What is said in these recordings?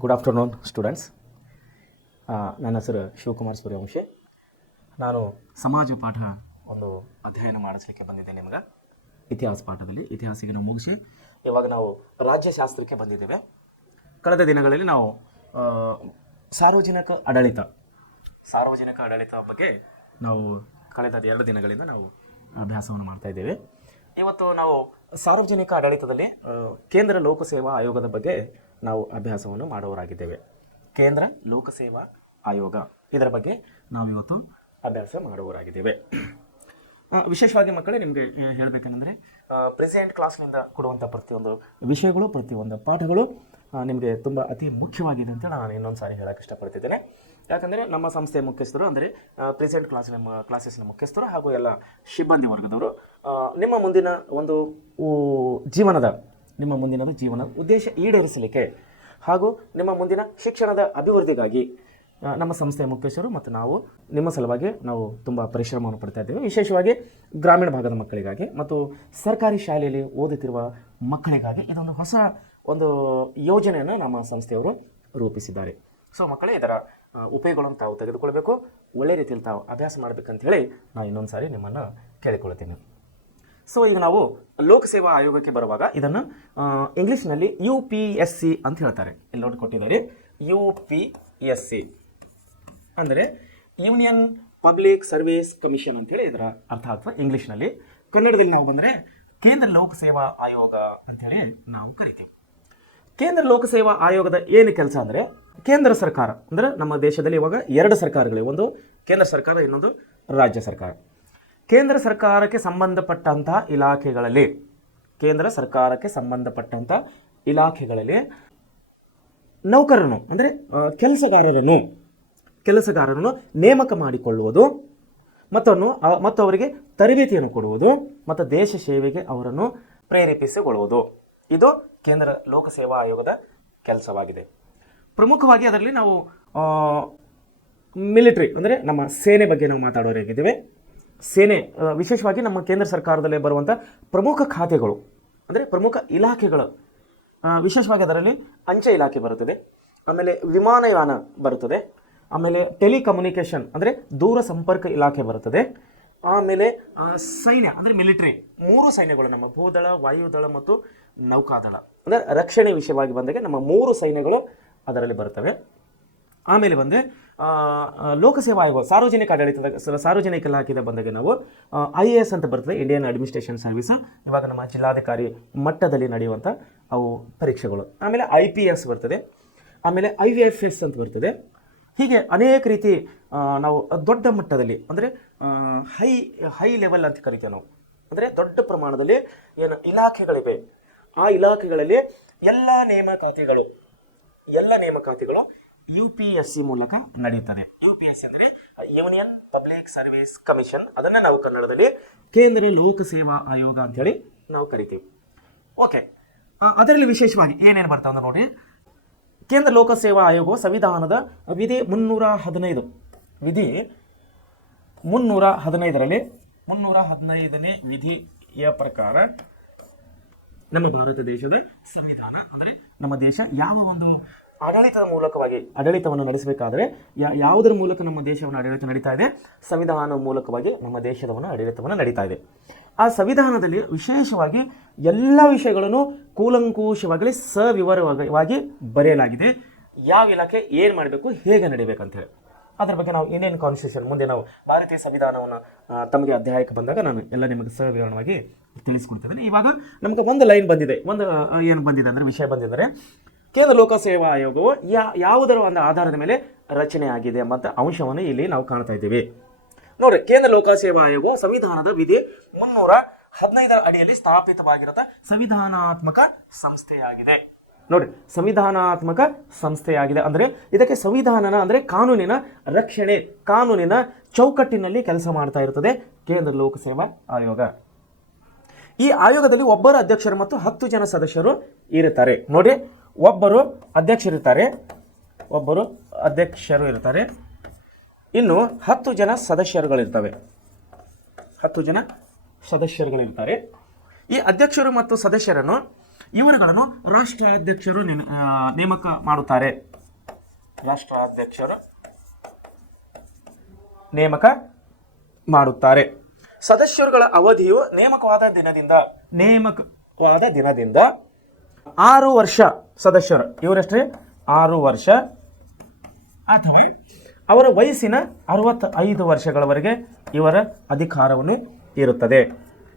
Good afternoon students. ನನ್ನ ಹೆಸರು ಶಿವಕುಮಾರ್ ಸೂರ್ಯವಂಶಿ. ನಾನು ಸಮಾಜ ಪಾಠ ಒಂದು ಅಧ್ಯಯನ ಮಾಡಿಸ್ಲಿಕ್ಕೆ ಬಂದಿದ್ದೆ ನಿಮಗೆ. ಇತಿಹಾಸ ಪಾಠದಲ್ಲಿ ಇತಿಹಾಸಕ್ಕೆ ನಾವು ಮುಗಿಸಿ ಇವಾಗ ನಾವು ರಾಜ್ಯಶಾಸ್ತ್ರಕ್ಕೆ ಬಂದಿದ್ದೇವೆ. ಕಳೆದ ದಿನಗಳಲ್ಲಿ ನಾವು ಸಾರ್ವಜನಿಕ ಆಡಳಿತ ಬಗ್ಗೆ ನಾವು ಕಳೆದ 2 ದಿನಗಳಿಂದ ನಾವು ಅಭ್ಯಾಸವನ್ನು ಮಾಡ್ತಾ ಇದ್ದೇವೆ. ಇವತ್ತು ನಾವು ಸಾರ್ವಜನಿಕ ಆಡಳಿತದಲ್ಲಿ ಕೇಂದ್ರ ಲೋಕಸೇವಾ ಆಯೋಗದ ಬಗ್ಗೆ ನಾವು ಅಭ್ಯಾಸವನ್ನು ಮಾಡುವವರಾಗಿದ್ದೇವೆ. ಕೇಂದ್ರ ಲೋಕಸೇವಾ ಆಯೋಗ ಇದರ ಬಗ್ಗೆ ನಾವು ಇವತ್ತು ಅಭ್ಯಾಸ ಮಾಡುವವರಾಗಿದ್ದೇವೆ. ವಿಶೇಷವಾಗಿ ಮಕ್ಕಳೇ ನಿಮಗೆ ಹೇಳಬೇಕಂದ್ರೆ ಪ್ರೆಸೆಂಟ್ ಕ್ಲಾಸ್ನಿಂದ ಕೊಡುವಂಥ ಪ್ರತಿಯೊಂದು ವಿಷಯಗಳು, ಪ್ರತಿಯೊಂದು ಪಾಠಗಳು ನಿಮಗೆ ತುಂಬ ಅತಿ ಮುಖ್ಯವಾಗಿದೆ ಅಂತ ನಾನು ಇನ್ನೊಂದು ಸಾರಿ ಹೇಳೋಕ್ಕೆ ಇಷ್ಟಪಡ್ತಿದ್ದೇನೆ. ಯಾಕಂದರೆ ನಮ್ಮ ಸಂಸ್ಥೆಯ ಮುಖ್ಯಸ್ಥರು ಅಂದರೆ ಪ್ರೆಸೆಂಟ್ ಕ್ಲಾಸಸ್ನ ಮುಖ್ಯಸ್ಥರು ಹಾಗೂ ಎಲ್ಲ ಸಿಬ್ಬಂದಿ ವರ್ಗದವರು ನಿಮ್ಮ ಮುಂದಿನ ಒಂದು ಜೀವನದ ಉದ್ದೇಶ ಈಡೇರಿಸಲಿಕ್ಕೆ ಹಾಗೂ ನಿಮ್ಮ ಮುಂದಿನ ಶಿಕ್ಷಣದ ಅಭಿವೃದ್ಧಿಗಾಗಿ ನಮ್ಮ ಸಂಸ್ಥೆಯ ಮುಖ್ಯಸ್ಥರು ಮತ್ತು ನಾವು ನಿಮ್ಮ ಸಲುವಾಗಿ ನಾವು ತುಂಬ ಪರಿಶ್ರಮವನ್ನು ಪಡ್ತಾ ಇದ್ದೇವೆ. ವಿಶೇಷವಾಗಿ ಗ್ರಾಮೀಣ ಭಾಗದ ಮಕ್ಕಳಿಗಾಗಿ ಮತ್ತು ಸರ್ಕಾರಿ ಶಾಲೆಯಲ್ಲಿ ಓದುತ್ತಿರುವ ಮಕ್ಕಳಿಗಾಗಿ ಇದೊಂದು ಹೊಸ ಒಂದು ಯೋಜನೆಯನ್ನು ನಮ್ಮ ಸಂಸ್ಥೆಯವರು ರೂಪಿಸಿದ್ದಾರೆ. ಸೊ ಮಕ್ಕಳೇ, ಇದರ ಉಪಯೋಗಗಳನ್ನು ತಾವು ತೆಗೆದುಕೊಳ್ಬೇಕು, ಒಳ್ಳೆ ರೀತಿಯಲ್ಲಿ ತಾವು ಅಭ್ಯಾಸ ಮಾಡಬೇಕಂತ ಹೇಳಿ ನಾನು ಇನ್ನೊಂದು ಸಾರಿ ನಿಮ್ಮನ್ನು ಕೇಳಿಕೊಳ್ತೀನಿ. ಸೊ ಈಗ ನಾವು ಲೋಕಸೇವಾ ಆಯೋಗಕ್ಕೆ ಬರುವಾಗ ಇದನ್ನು ಇಂಗ್ಲೀಷ್ನಲ್ಲಿ UPSC ಅಂತ ಹೇಳ್ತಾರೆ. ಇಲ್ಲಿ ನೋಡಿ ಕೊಟ್ಟಿದ್ದಾರೆ, UPSC ಅಂದರೆ ಯೂನಿಯನ್ ಪಬ್ಲಿಕ್ ಸರ್ವಿಸ್ ಕಮಿಷನ್ ಅಂತೇಳಿ ಇದರ ಅರ್ಥ ಆಗ್ತದೆ ಇಂಗ್ಲೀಷ್ನಲ್ಲಿ. ಕನ್ನಡದಲ್ಲಿ ನಾವು ಬಂದರೆ ಕೇಂದ್ರ ಲೋಕಸೇವಾ ಆಯೋಗ ಅಂಥೇಳಿ ನಾವು ಕರಿತೀವಿ. ಕೇಂದ್ರ ಲೋಕಸೇವಾ ಆಯೋಗದ ಏನು ಕೆಲಸ ಅಂದರೆ, ಕೇಂದ್ರ ಸರ್ಕಾರ ಅಂದರೆ ನಮ್ಮ ದೇಶದಲ್ಲಿ ಇವಾಗ 2 ಸರ್ಕಾರಗಳಿವೆ, ಒಂದು ಕೇಂದ್ರ ಸರ್ಕಾರ, ಇನ್ನೊಂದು ರಾಜ್ಯ ಸರ್ಕಾರ. ಕೇಂದ್ರ ಸರ್ಕಾರಕ್ಕೆ ಸಂಬಂಧಪಟ್ಟಂತಹ ಇಲಾಖೆಗಳಲ್ಲಿ ನೌಕರನು ಅಂದರೆ ಕೆಲಸಗಾರರನ್ನು ನೇಮಕ ಮಾಡಿಕೊಳ್ಳುವುದು ಮತ್ತು ಅವರಿಗೆ ತರಬೇತಿಯನ್ನು ಕೊಡುವುದು ಮತ್ತು ದೇಶ ಸೇವೆಗೆ ಅವರನ್ನು ಪ್ರೇರೇಪಿಸಿಕೊಳ್ಳುವುದು, ಇದು ಕೇಂದ್ರ ಲೋಕಸೇವಾ ಆಯೋಗದ ಕೆಲಸವಾಗಿದೆ. ಪ್ರಮುಖವಾಗಿ ಅದರಲ್ಲಿ ನಾವು ಮಿಲಿಟರಿ ಅಂದರೆ ನಮ್ಮ ಸೇನೆ ಬಗ್ಗೆ ನಾವು ಮಾತಾಡೋರಾಗಿದ್ದೇವೆ. ಸೇನೆ ವಿಶೇಷವಾಗಿ ನಮ್ಮ ಕೇಂದ್ರ ಸರ್ಕಾರದಲ್ಲೇ ಬರುವಂಥ ಪ್ರಮುಖ ಖಾತೆಗಳು ಅಂದರೆ ಪ್ರಮುಖ ಇಲಾಖೆಗಳು, ವಿಶೇಷವಾಗಿ ಅದರಲ್ಲಿ ಅಂಚೆ ಇಲಾಖೆ ಬರುತ್ತದೆ, ಆಮೇಲೆ ವಿಮಾನಯಾನ ಬರುತ್ತದೆ, ಆಮೇಲೆ ಟೆಲಿಕಮ್ಯುನಿಕೇಷನ್ ಅಂದರೆ ದೂರ ಸಂಪರ್ಕ ಇಲಾಖೆ ಬರುತ್ತದೆ, ಆಮೇಲೆ ಸೈನ್ಯ ಅಂದರೆ ಮಿಲಿಟರಿ 3 ಸೈನ್ಯಗಳು, ನಮ್ಮ ಭೂದಳ, ವಾಯುದಳ ಮತ್ತು ನೌಕಾದಳ ಅಂದರೆ ರಕ್ಷಣೆ ವಿಷಯವಾಗಿ ಬಂದಾಗ ನಮ್ಮ 3 ಸೈನ್ಯಗಳು ಅದರಲ್ಲಿ ಬರುತ್ತವೆ. ಆಮೇಲೆ ಬಂದು ಲೋಕಸೇವಾ ಆಯೋಗ ಸಾರ್ವಜನಿಕ ಇಲಾಖೆಗೆ ಬಂದಾಗ ನಾವು IAS ಅಂತ ಬರ್ತದೆ, ಇಂಡಿಯನ್ ಅಡ್ಮಿನಿಸ್ಟ್ರೇಷನ್ ಸರ್ವಿಸ್. ಇವಾಗ ನಮ್ಮ ಜಿಲ್ಲಾಧಿಕಾರಿ ಮಟ್ಟದಲ್ಲಿ ನಡೆಯುವಂಥ ಅವು ಪರೀಕ್ಷೆಗಳು. ಆಮೇಲೆ IPS ಬರ್ತದೆ, ಆಮೇಲೆ IAFS ಅಂತ ಬರ್ತದೆ. ಹೀಗೆ ಅನೇಕ ರೀತಿ ನಾವು ದೊಡ್ಡ ಮಟ್ಟದಲ್ಲಿ ಅಂದರೆ ಹೈ ಲೆವೆಲ್ ಅಂತ ಕರಿತೇವೆ ನಾವು. ಅಂದರೆ ದೊಡ್ಡ ಪ್ರಮಾಣದಲ್ಲಿ ಏನು ಇಲಾಖೆಗಳಿವೆ, ಆ ಇಲಾಖೆಗಳಲ್ಲಿ ಎಲ್ಲ ನೇಮಕಾತಿಗಳು UPSC ಮೂಲಕ ನಡೆಯುತ್ತದೆ. UPSC ಅಂದರೆ ಯೂನಿಯನ್ ಪಬ್ಲಿಕ್ ಸರ್ವಿಸ್ ಕಮಿಷನ್, ಅದನ್ನು ನಾವು ಕನ್ನಡದಲ್ಲಿ ಕೇಂದ್ರ ಲೋಕಸೇವಾ ಆಯೋಗ ಅಂತೇಳಿ ನಾವು ಕರಿತೀವಿ. ಓಕೆ, ಅದರಲ್ಲಿ ವಿಶೇಷವಾಗಿ ಏನೇನು ಬರ್ತಾವೆ ಅಂತ ನೋಡಿ. ಕೇಂದ್ರ ಲೋಕಸೇವಾ ಆಯೋಗವು ಸಂವಿಧಾನದ ವಿಧಿ 315ನೇ ವಿಧಿಯ ಪ್ರಕಾರ ನಮ್ಮ ಭಾರತ ದೇಶದ ಸಂವಿಧಾನ ಅಂದರೆ ನಮ್ಮ ದೇಶ ಯಾವ ಒಂದು ಆಡಳಿತವನ್ನು ನಡೆಸಬೇಕಾದ್ರೆ ಯಾವುದರ ಮೂಲಕ ನಮ್ಮ ದೇಶವನ್ನು ಆಡಳಿತ ನಡೀತಾ ಇದೆ, ಸಂವಿಧಾನ ಮೂಲಕವಾಗಿ ನಮ್ಮ ದೇಶದ ಆಡಳಿತವನ್ನು ನಡೀತಾ ಇದೆ. ಆ ಸಂವಿಧಾನದಲ್ಲಿ ವಿಶೇಷವಾಗಿ ಎಲ್ಲ ವಿಷಯಗಳನ್ನು ಕೂಲಂಕುಷವಾಗಿ ಸವಿವರವಾಗಿ ಬರೆಯಲಾಗಿದೆ. ಯಾವ ಇಲಾಖೆ ಏನು ಮಾಡಬೇಕು, ಹೇಗೆ ನಡೀಬೇಕಂತ ಹೇಳಿ ಅದ್ರ ಬಗ್ಗೆ ನಾವು ಇಂಡಿಯನ್ ಕಾನ್ಸ್ಟಿಟ್ಯೂಷನ್ ಮುಂದೆ ನಾವು ಭಾರತೀಯ ಸಂವಿಧಾನವನ್ನು ತಮಗೆ ಅಧ್ಯಾಯಕ್ಕೆ ಬಂದಾಗ ನಾನು ಎಲ್ಲ ನಿಮಗೆ ಸವಿವರವಾಗಿ ತಿಳಿಸ್ಕೊಡ್ತಿದ್ದೇನೆ. ಇವಾಗ ನಮಗೆ ಒಂದು ಲೈನ್ ಬಂದಿದೆ, ಏನು ಬಂದಿದೆ ಅಂದರೆ ವಿಷಯ ಬಂದಿದ್ದಾರೆ, ಕೇಂದ್ರ ಲೋಕಸೇವಾ ಆಯೋಗವು ಯಾವುದರ ಒಂದು ಆಧಾರದ ಮೇಲೆ ರಚನೆ ಆಗಿದೆ ಎಂಬಂಥ ಅಂಶವನ್ನು ಇಲ್ಲಿ ನಾವು ಕಾಣ್ತಾ ಇದ್ದೀವಿ. ನೋಡ್ರಿ, ಕೇಂದ್ರ ಲೋಕಸೇವಾ ಆಯೋಗವು ಸಂವಿಧಾನದ ವಿಧಿ 315ರ ಅಡಿಯಲ್ಲಿ ಸ್ಥಾಪಿತವಾಗಿರುವ ಸಂವಿಧಾನಾತ್ಮಕ ಸಂಸ್ಥೆಯಾಗಿದೆ. ನೋಡಿ, ಸಂವಿಧಾನಾತ್ಮಕ ಸಂಸ್ಥೆಯಾಗಿದೆ ಅಂದರೆ ಇದಕ್ಕೆ ಸಂವಿಧಾನನ ಅಂದರೆ ಕಾನೂನಿನ ರಕ್ಷಣೆ, ಕಾನೂನಿನ ಚೌಕಟ್ಟಿನಲ್ಲಿ ಕೆಲಸ ಮಾಡ್ತಾ ಇರುತ್ತದೆ ಕೇಂದ್ರ ಲೋಕಸೇವಾ ಆಯೋಗ. ಈ ಆಯೋಗದಲ್ಲಿ ಒಬ್ಬರು ಅಧ್ಯಕ್ಷರು ಮತ್ತು 10 ಜನ ಸದಸ್ಯರು ಇರುತ್ತಾರೆ. ನೋಡಿ, ಒಬ್ಬರು ಅಧ್ಯಕ್ಷರು ಇರ್ತಾರೆ, ಇನ್ನು 10 ಜನ ಸದಸ್ಯರುಗಳಿರ್ತವೆ. ಈ ಅಧ್ಯಕ್ಷರು ಮತ್ತು ಸದಸ್ಯರನ್ನು ಇವರುಗಳನ್ನು ರಾಷ್ಟ್ರಾಧ್ಯಕ್ಷರು ನೇಮಕ ಮಾಡುತ್ತಾರೆ. ರಾಷ್ಟ್ರಾಧ್ಯಕ್ಷರು ನೇಮಕ ಮಾಡುತ್ತಾರೆ. ಸದಸ್ಯರುಗಳ ಅವಧಿಯು ನೇಮಕವಾದ ದಿನದಿಂದ 6 ವರ್ಷ. ಸದಸ್ಯರು ಇವರಷ್ಟೇ 6 ವರ್ಷ ಅಥವಾ ಅವರ ವಯಸ್ಸಿನ 65 ವರ್ಷಗಳವರೆಗೆ ಇವರ ಅಧಿಕಾರವನ್ನು ಇರುತ್ತದೆ.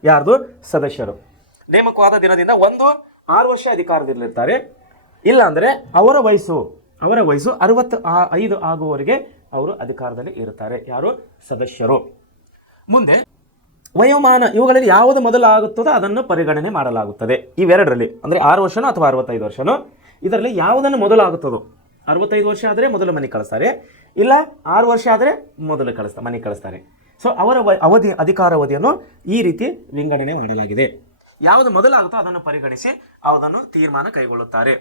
ಯಾರ್ದು? ಸದಸ್ಯರು. ನೇಮಕವಾದ ದಿನದಿಂದ 6 ವರ್ಷ ಅಧಿಕಾರದಲ್ಲಿರ್ತಾರೆ. ಇಲ್ಲ ಅಂದರೆ ಅವರ ವಯಸ್ಸು 65 ಆಗುವವರೆಗೆ ಅವರು ಅಧಿಕಾರದಲ್ಲಿ ಇರುತ್ತಾರೆ. ಯಾರು? ಸದಸ್ಯರು. ಮುಂದೆ ವಯೋಮಾನ, ಇವುಗಳಲ್ಲಿ ಯಾವುದು ಮೊದಲು ಆಗುತ್ತದೋ ಅದನ್ನು ಪರಿಗಣನೆ ಮಾಡಲಾಗುತ್ತದೆ. ಇವೆರಡರಲ್ಲಿ ಅಂದರೆ 6 ವರ್ಷನೋ ಅಥವಾ 65 ವರ್ಷನೋ, ಇದರಲ್ಲಿ ಯಾವುದನ್ನು ಮೊದಲು ಆಗುತ್ತದೋ, 65 ವರ್ಷ ಆದರೆ ಮೊದಲು ಮನೆ ಕಳಿಸ್ತಾರೆ, ಇಲ್ಲ 6 ವರ್ಷ ಆದರೆ ಮೊದಲು ಮನೆ ಕಳಿಸ್ತಾರೆ. ಸೊ ಅವರ ಅಧಿಕಾರ ಅವಧಿಯನ್ನು ಈ ರೀತಿ ವಿಂಗಡಣೆ ಮಾಡಲಾಗಿದೆ. ಯಾವುದು ಮೊದಲಾಗುತ್ತೋ ಅದನ್ನು ಪರಿಗಣಿಸಿ ಅದನ್ನು ತೀರ್ಮಾನ ಕೈಗೊಳ್ಳುತ್ತಾರೆ.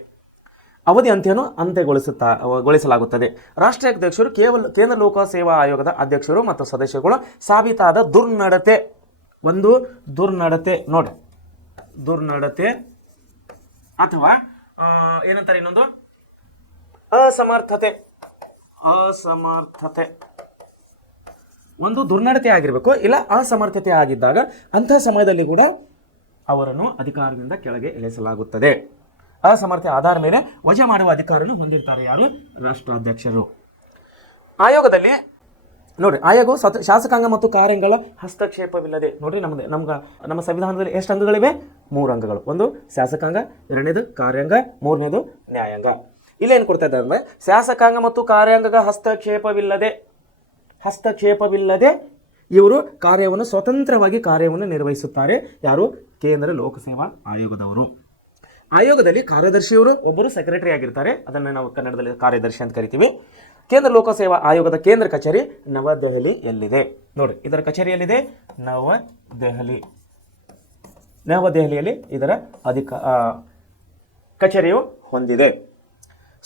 ಅವಧಿ ಅಂತ್ಯಗೊಳಿಸಲಾಗುತ್ತದೆ. ರಾಷ್ಟ್ರೀಯ ಅಧ್ಯಕ್ಷರು ಕೇಂದ್ರ ಲೋಕ ಸೇವಾ ಆಯೋಗದ ಅಧ್ಯಕ್ಷರು ಮತ್ತು ಸದಸ್ಯರುಗಳು ಸಾಬೀತಾದ ದುರ್ನಡತೆ ಅಥವಾ ಏನಂತಾರೆ ಇನ್ನೊಂದು ಅಸಮರ್ಥತೆ ಒಂದು ದುರ್ನಡತೆ ಆಗಿರಬೇಕು, ಇಲ್ಲ ಅಸಮರ್ಥತೆ ಆಗಿದ್ದಾಗ ಅಂತಹ ಸಮಯದಲ್ಲಿ ಕೂಡ ಅವರನ್ನು ಅಧಿಕಾರದಿಂದ ಕೆಳಗೆ ಇಳಿಸಲಾಗುತ್ತದೆ. ಅಸಮರ್ಥತೆ ಆಧಾರ ಮೇಲೆ ವಜಾ ಮಾಡುವ ಅಧಿಕಾರವನ್ನು ಹೊಂದಿರ್ತಾರೆ. ಯಾರು? ರಾಷ್ಟ್ರಾಧ್ಯಕ್ಷರು. ಆಯೋಗದಲ್ಲಿ ನೋಡ್ರಿ, ಆಯೋಗವು ಶಾಸಕಾಂಗ ಮತ್ತು ಕಾರ್ಯಾಂಗಗಳ ಹಸ್ತಕ್ಷೇಪವಿಲ್ಲದೆ, ನೋಡ್ರಿ ನಮ್ಮ ಸಂವಿಧಾನದಲ್ಲಿ ಎಷ್ಟು ಅಂಗಗಳಿವೆ? 3 ಅಂಗಗಳು. ಒಂದು ಶಾಸಕಾಂಗ, 2ನೇದು ಕಾರ್ಯಾಂಗ, 3ನೇದು ನ್ಯಾಯಾಂಗ. ಇಲ್ಲೇನು ಕೊಡ್ತಾ ಇದ್ದಾರೆ ಅಂದರೆ ಶಾಸಕಾಂಗ ಮತ್ತು ಕಾರ್ಯಾಂಗದ ಹಸ್ತಕ್ಷೇಪವಿಲ್ಲದೆ ಇವರು ಸ್ವತಂತ್ರವಾಗಿ ಕಾರ್ಯವನ್ನು ನಿರ್ವಹಿಸುತ್ತಾರೆ. ಯಾರು? ಕೇಂದ್ರ ಲೋಕಸೇವಾ ಆಯೋಗದವರು. ಆಯೋಗದಲ್ಲಿ ಕಾರ್ಯದರ್ಶಿಯವರು ಒಬ್ಬರು ಸೆಕ್ರೆಟರಿ ಆಗಿರ್ತಾರೆ, ಅದನ್ನು ನಾವು ಕನ್ನಡದಲ್ಲಿ ಕಾರ್ಯದರ್ಶಿ ಅಂತ ಕರಿತೀವಿ. ಕೇಂದ್ರ ಲೋಕಸೇವಾ ಆಯೋಗದ ಕೇಂದ್ರ ಕಚೇರಿ ನವದೆಹಲಿಯಲ್ಲಿದೆ. ನೋಡಿ, ಇದರ ಕಚೇರಿ ಎಲ್ಲಿದೆ? ನವದೆಹಲಿಯಲ್ಲಿ ಇದರ ಕಚೇರಿಯು ಹೊಂದಿದೆ.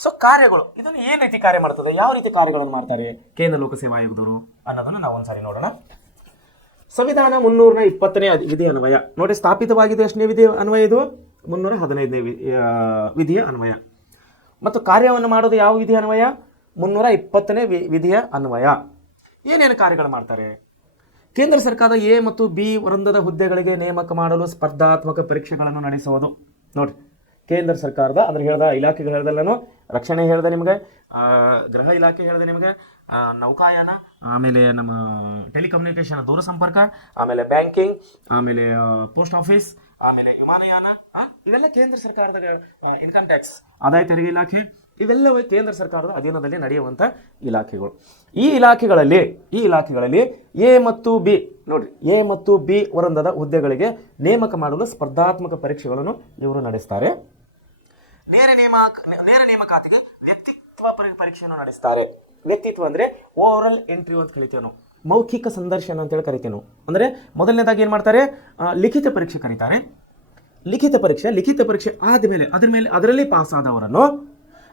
ಸೊ ಕಾರ್ಯಗಳು, ಇದನ್ನು ಏನು ರೀತಿ ಕಾರ್ಯ ಮಾಡ್ತದೆ, ಯಾವ ರೀತಿ ಕಾರ್ಯಗಳನ್ನು ಮಾಡ್ತಾರೆ ಕೇಂದ್ರ ಲೋಕಸೇವಾ ಆಯೋಗದವರು ಅನ್ನೋದನ್ನು ನಾವು ಒಂದ್ಸಾರಿ ನೋಡೋಣ. ಸಂವಿಧಾನ 320ನೇ ವಿಧಿ ಅನ್ವಯ. ನೋಡಿ, ಸ್ಥಾಪಿತವಾಗಿದೆ ಎಷ್ಟನೇ ವಿಧಿ ಅನ್ವಯ? ಇದು 315ನೇ ವಿಧಿಯ ಅನ್ವಯ. ಮತ್ತು ಕಾರ್ಯವನ್ನು ಮಾಡೋದು ಯಾವ ವಿಧಿ ಅನ್ವಯ? 320ನೇ ವಿಧಿಯ ಅನ್ವಯ. ಏನೇನು ಕಾರ್ಯಗಳು ಮಾಡ್ತಾರೆ? ಕೇಂದ್ರ ಸರ್ಕಾರದ ಎ ಮತ್ತು ಬಿ ವೃಂದದ ಹುದ್ದೆಗಳಿಗೆ ನೇಮಕ ಮಾಡಲು ಸ್ಪರ್ಧಾತ್ಮಕ ಪರೀಕ್ಷೆಗಳನ್ನು ನಡೆಸುವುದು. ನೋಡಿ, ಕೇಂದ್ರ ಸರ್ಕಾರದ ಅಂದ್ರೆ ಹೇಳ್ದ ಇಲಾಖೆಗಳು ಹೇಳ್ದಲ್ಲ, ನಾನು ರಕ್ಷಣೆ ಹೇಳಿದೆ ನಿಮಗೆ, ಗೃಹ ಇಲಾಖೆ ಹೇಳಿದೆ ನಿಮಗೆ, ನೌಕಾಯಾನ, ಆಮೇಲೆ ನಮ್ಮ ಟೆಲಿಕಮ್ಯುನಿಕೇಶನ್ ದೂರಸಂಪರ್ಕ, ಆಮೇಲೆ ಬ್ಯಾಂಕಿಂಗ್, ಆಮೇಲೆ ಪೋಸ್ಟ್ ಆಫೀಸ್, ಆಮೇಲೆ ವಿಮಾನಯಾನ, ಇವೆಲ್ಲ ಕೇಂದ್ರ ಸರ್ಕಾರದ ಇನ್ಕಮ್ ಟ್ಯಾಕ್ಸ್ ಆದಾಯ ತೆರಿಗೆ ಇಲಾಖೆ, ಇವೆಲ್ಲವೂ ಕೇಂದ್ರ ಸರ್ಕಾರದ ಅಧೀನದಲ್ಲಿ ನಡೆಯುವಂಥ ಇಲಾಖೆಗಳು. ಈ ಇಲಾಖೆಗಳಲ್ಲಿ ಎ ಮತ್ತು ಬಿ, ನೋಡ್ರಿ, ಎ ಮತ್ತು ಬಿ ವೃಂದದ ಹುದ್ದೆಗಳಿಗೆ ನೇಮಕ ಮಾಡಲು ಸ್ಪರ್ಧಾತ್ಮಕ ಪರೀಕ್ಷೆಗಳನ್ನು ಇವರು ನಡೆಸ್ತಾರೆ. ನೇರ ನೇಮಕಾತಿಗೆ ವ್ಯಕ್ತಿತ್ವ ಪರೀಕ್ಷೆಯನ್ನು ನಡೆಸ್ತಾರೆ. ವ್ಯಕ್ತಿತ್ವ ಅಂದ್ರೆ ಓರಲ್ ಇಂಟರ್ವ್ಯೂ ಅಂತ ಕರಿತೇವೆ ನಾವು, ಮೌಖಿಕ ಸಂದರ್ಶನ ಅಂತೇಳಿ ಕರಿತೇವೆ ನಾವು. ಅಂದರೆ ಮೊದಲನೇದಾಗಿ ಏನು ಮಾಡ್ತಾರೆ? ಲಿಖಿತ ಪರೀಕ್ಷೆ ಕರೀತಾರೆ. ಲಿಖಿತ ಪರೀಕ್ಷೆ ಆದಮೇಲೆ ಅದರಲ್ಲಿ ಪಾಸ್ ಆದವರನ್ನು,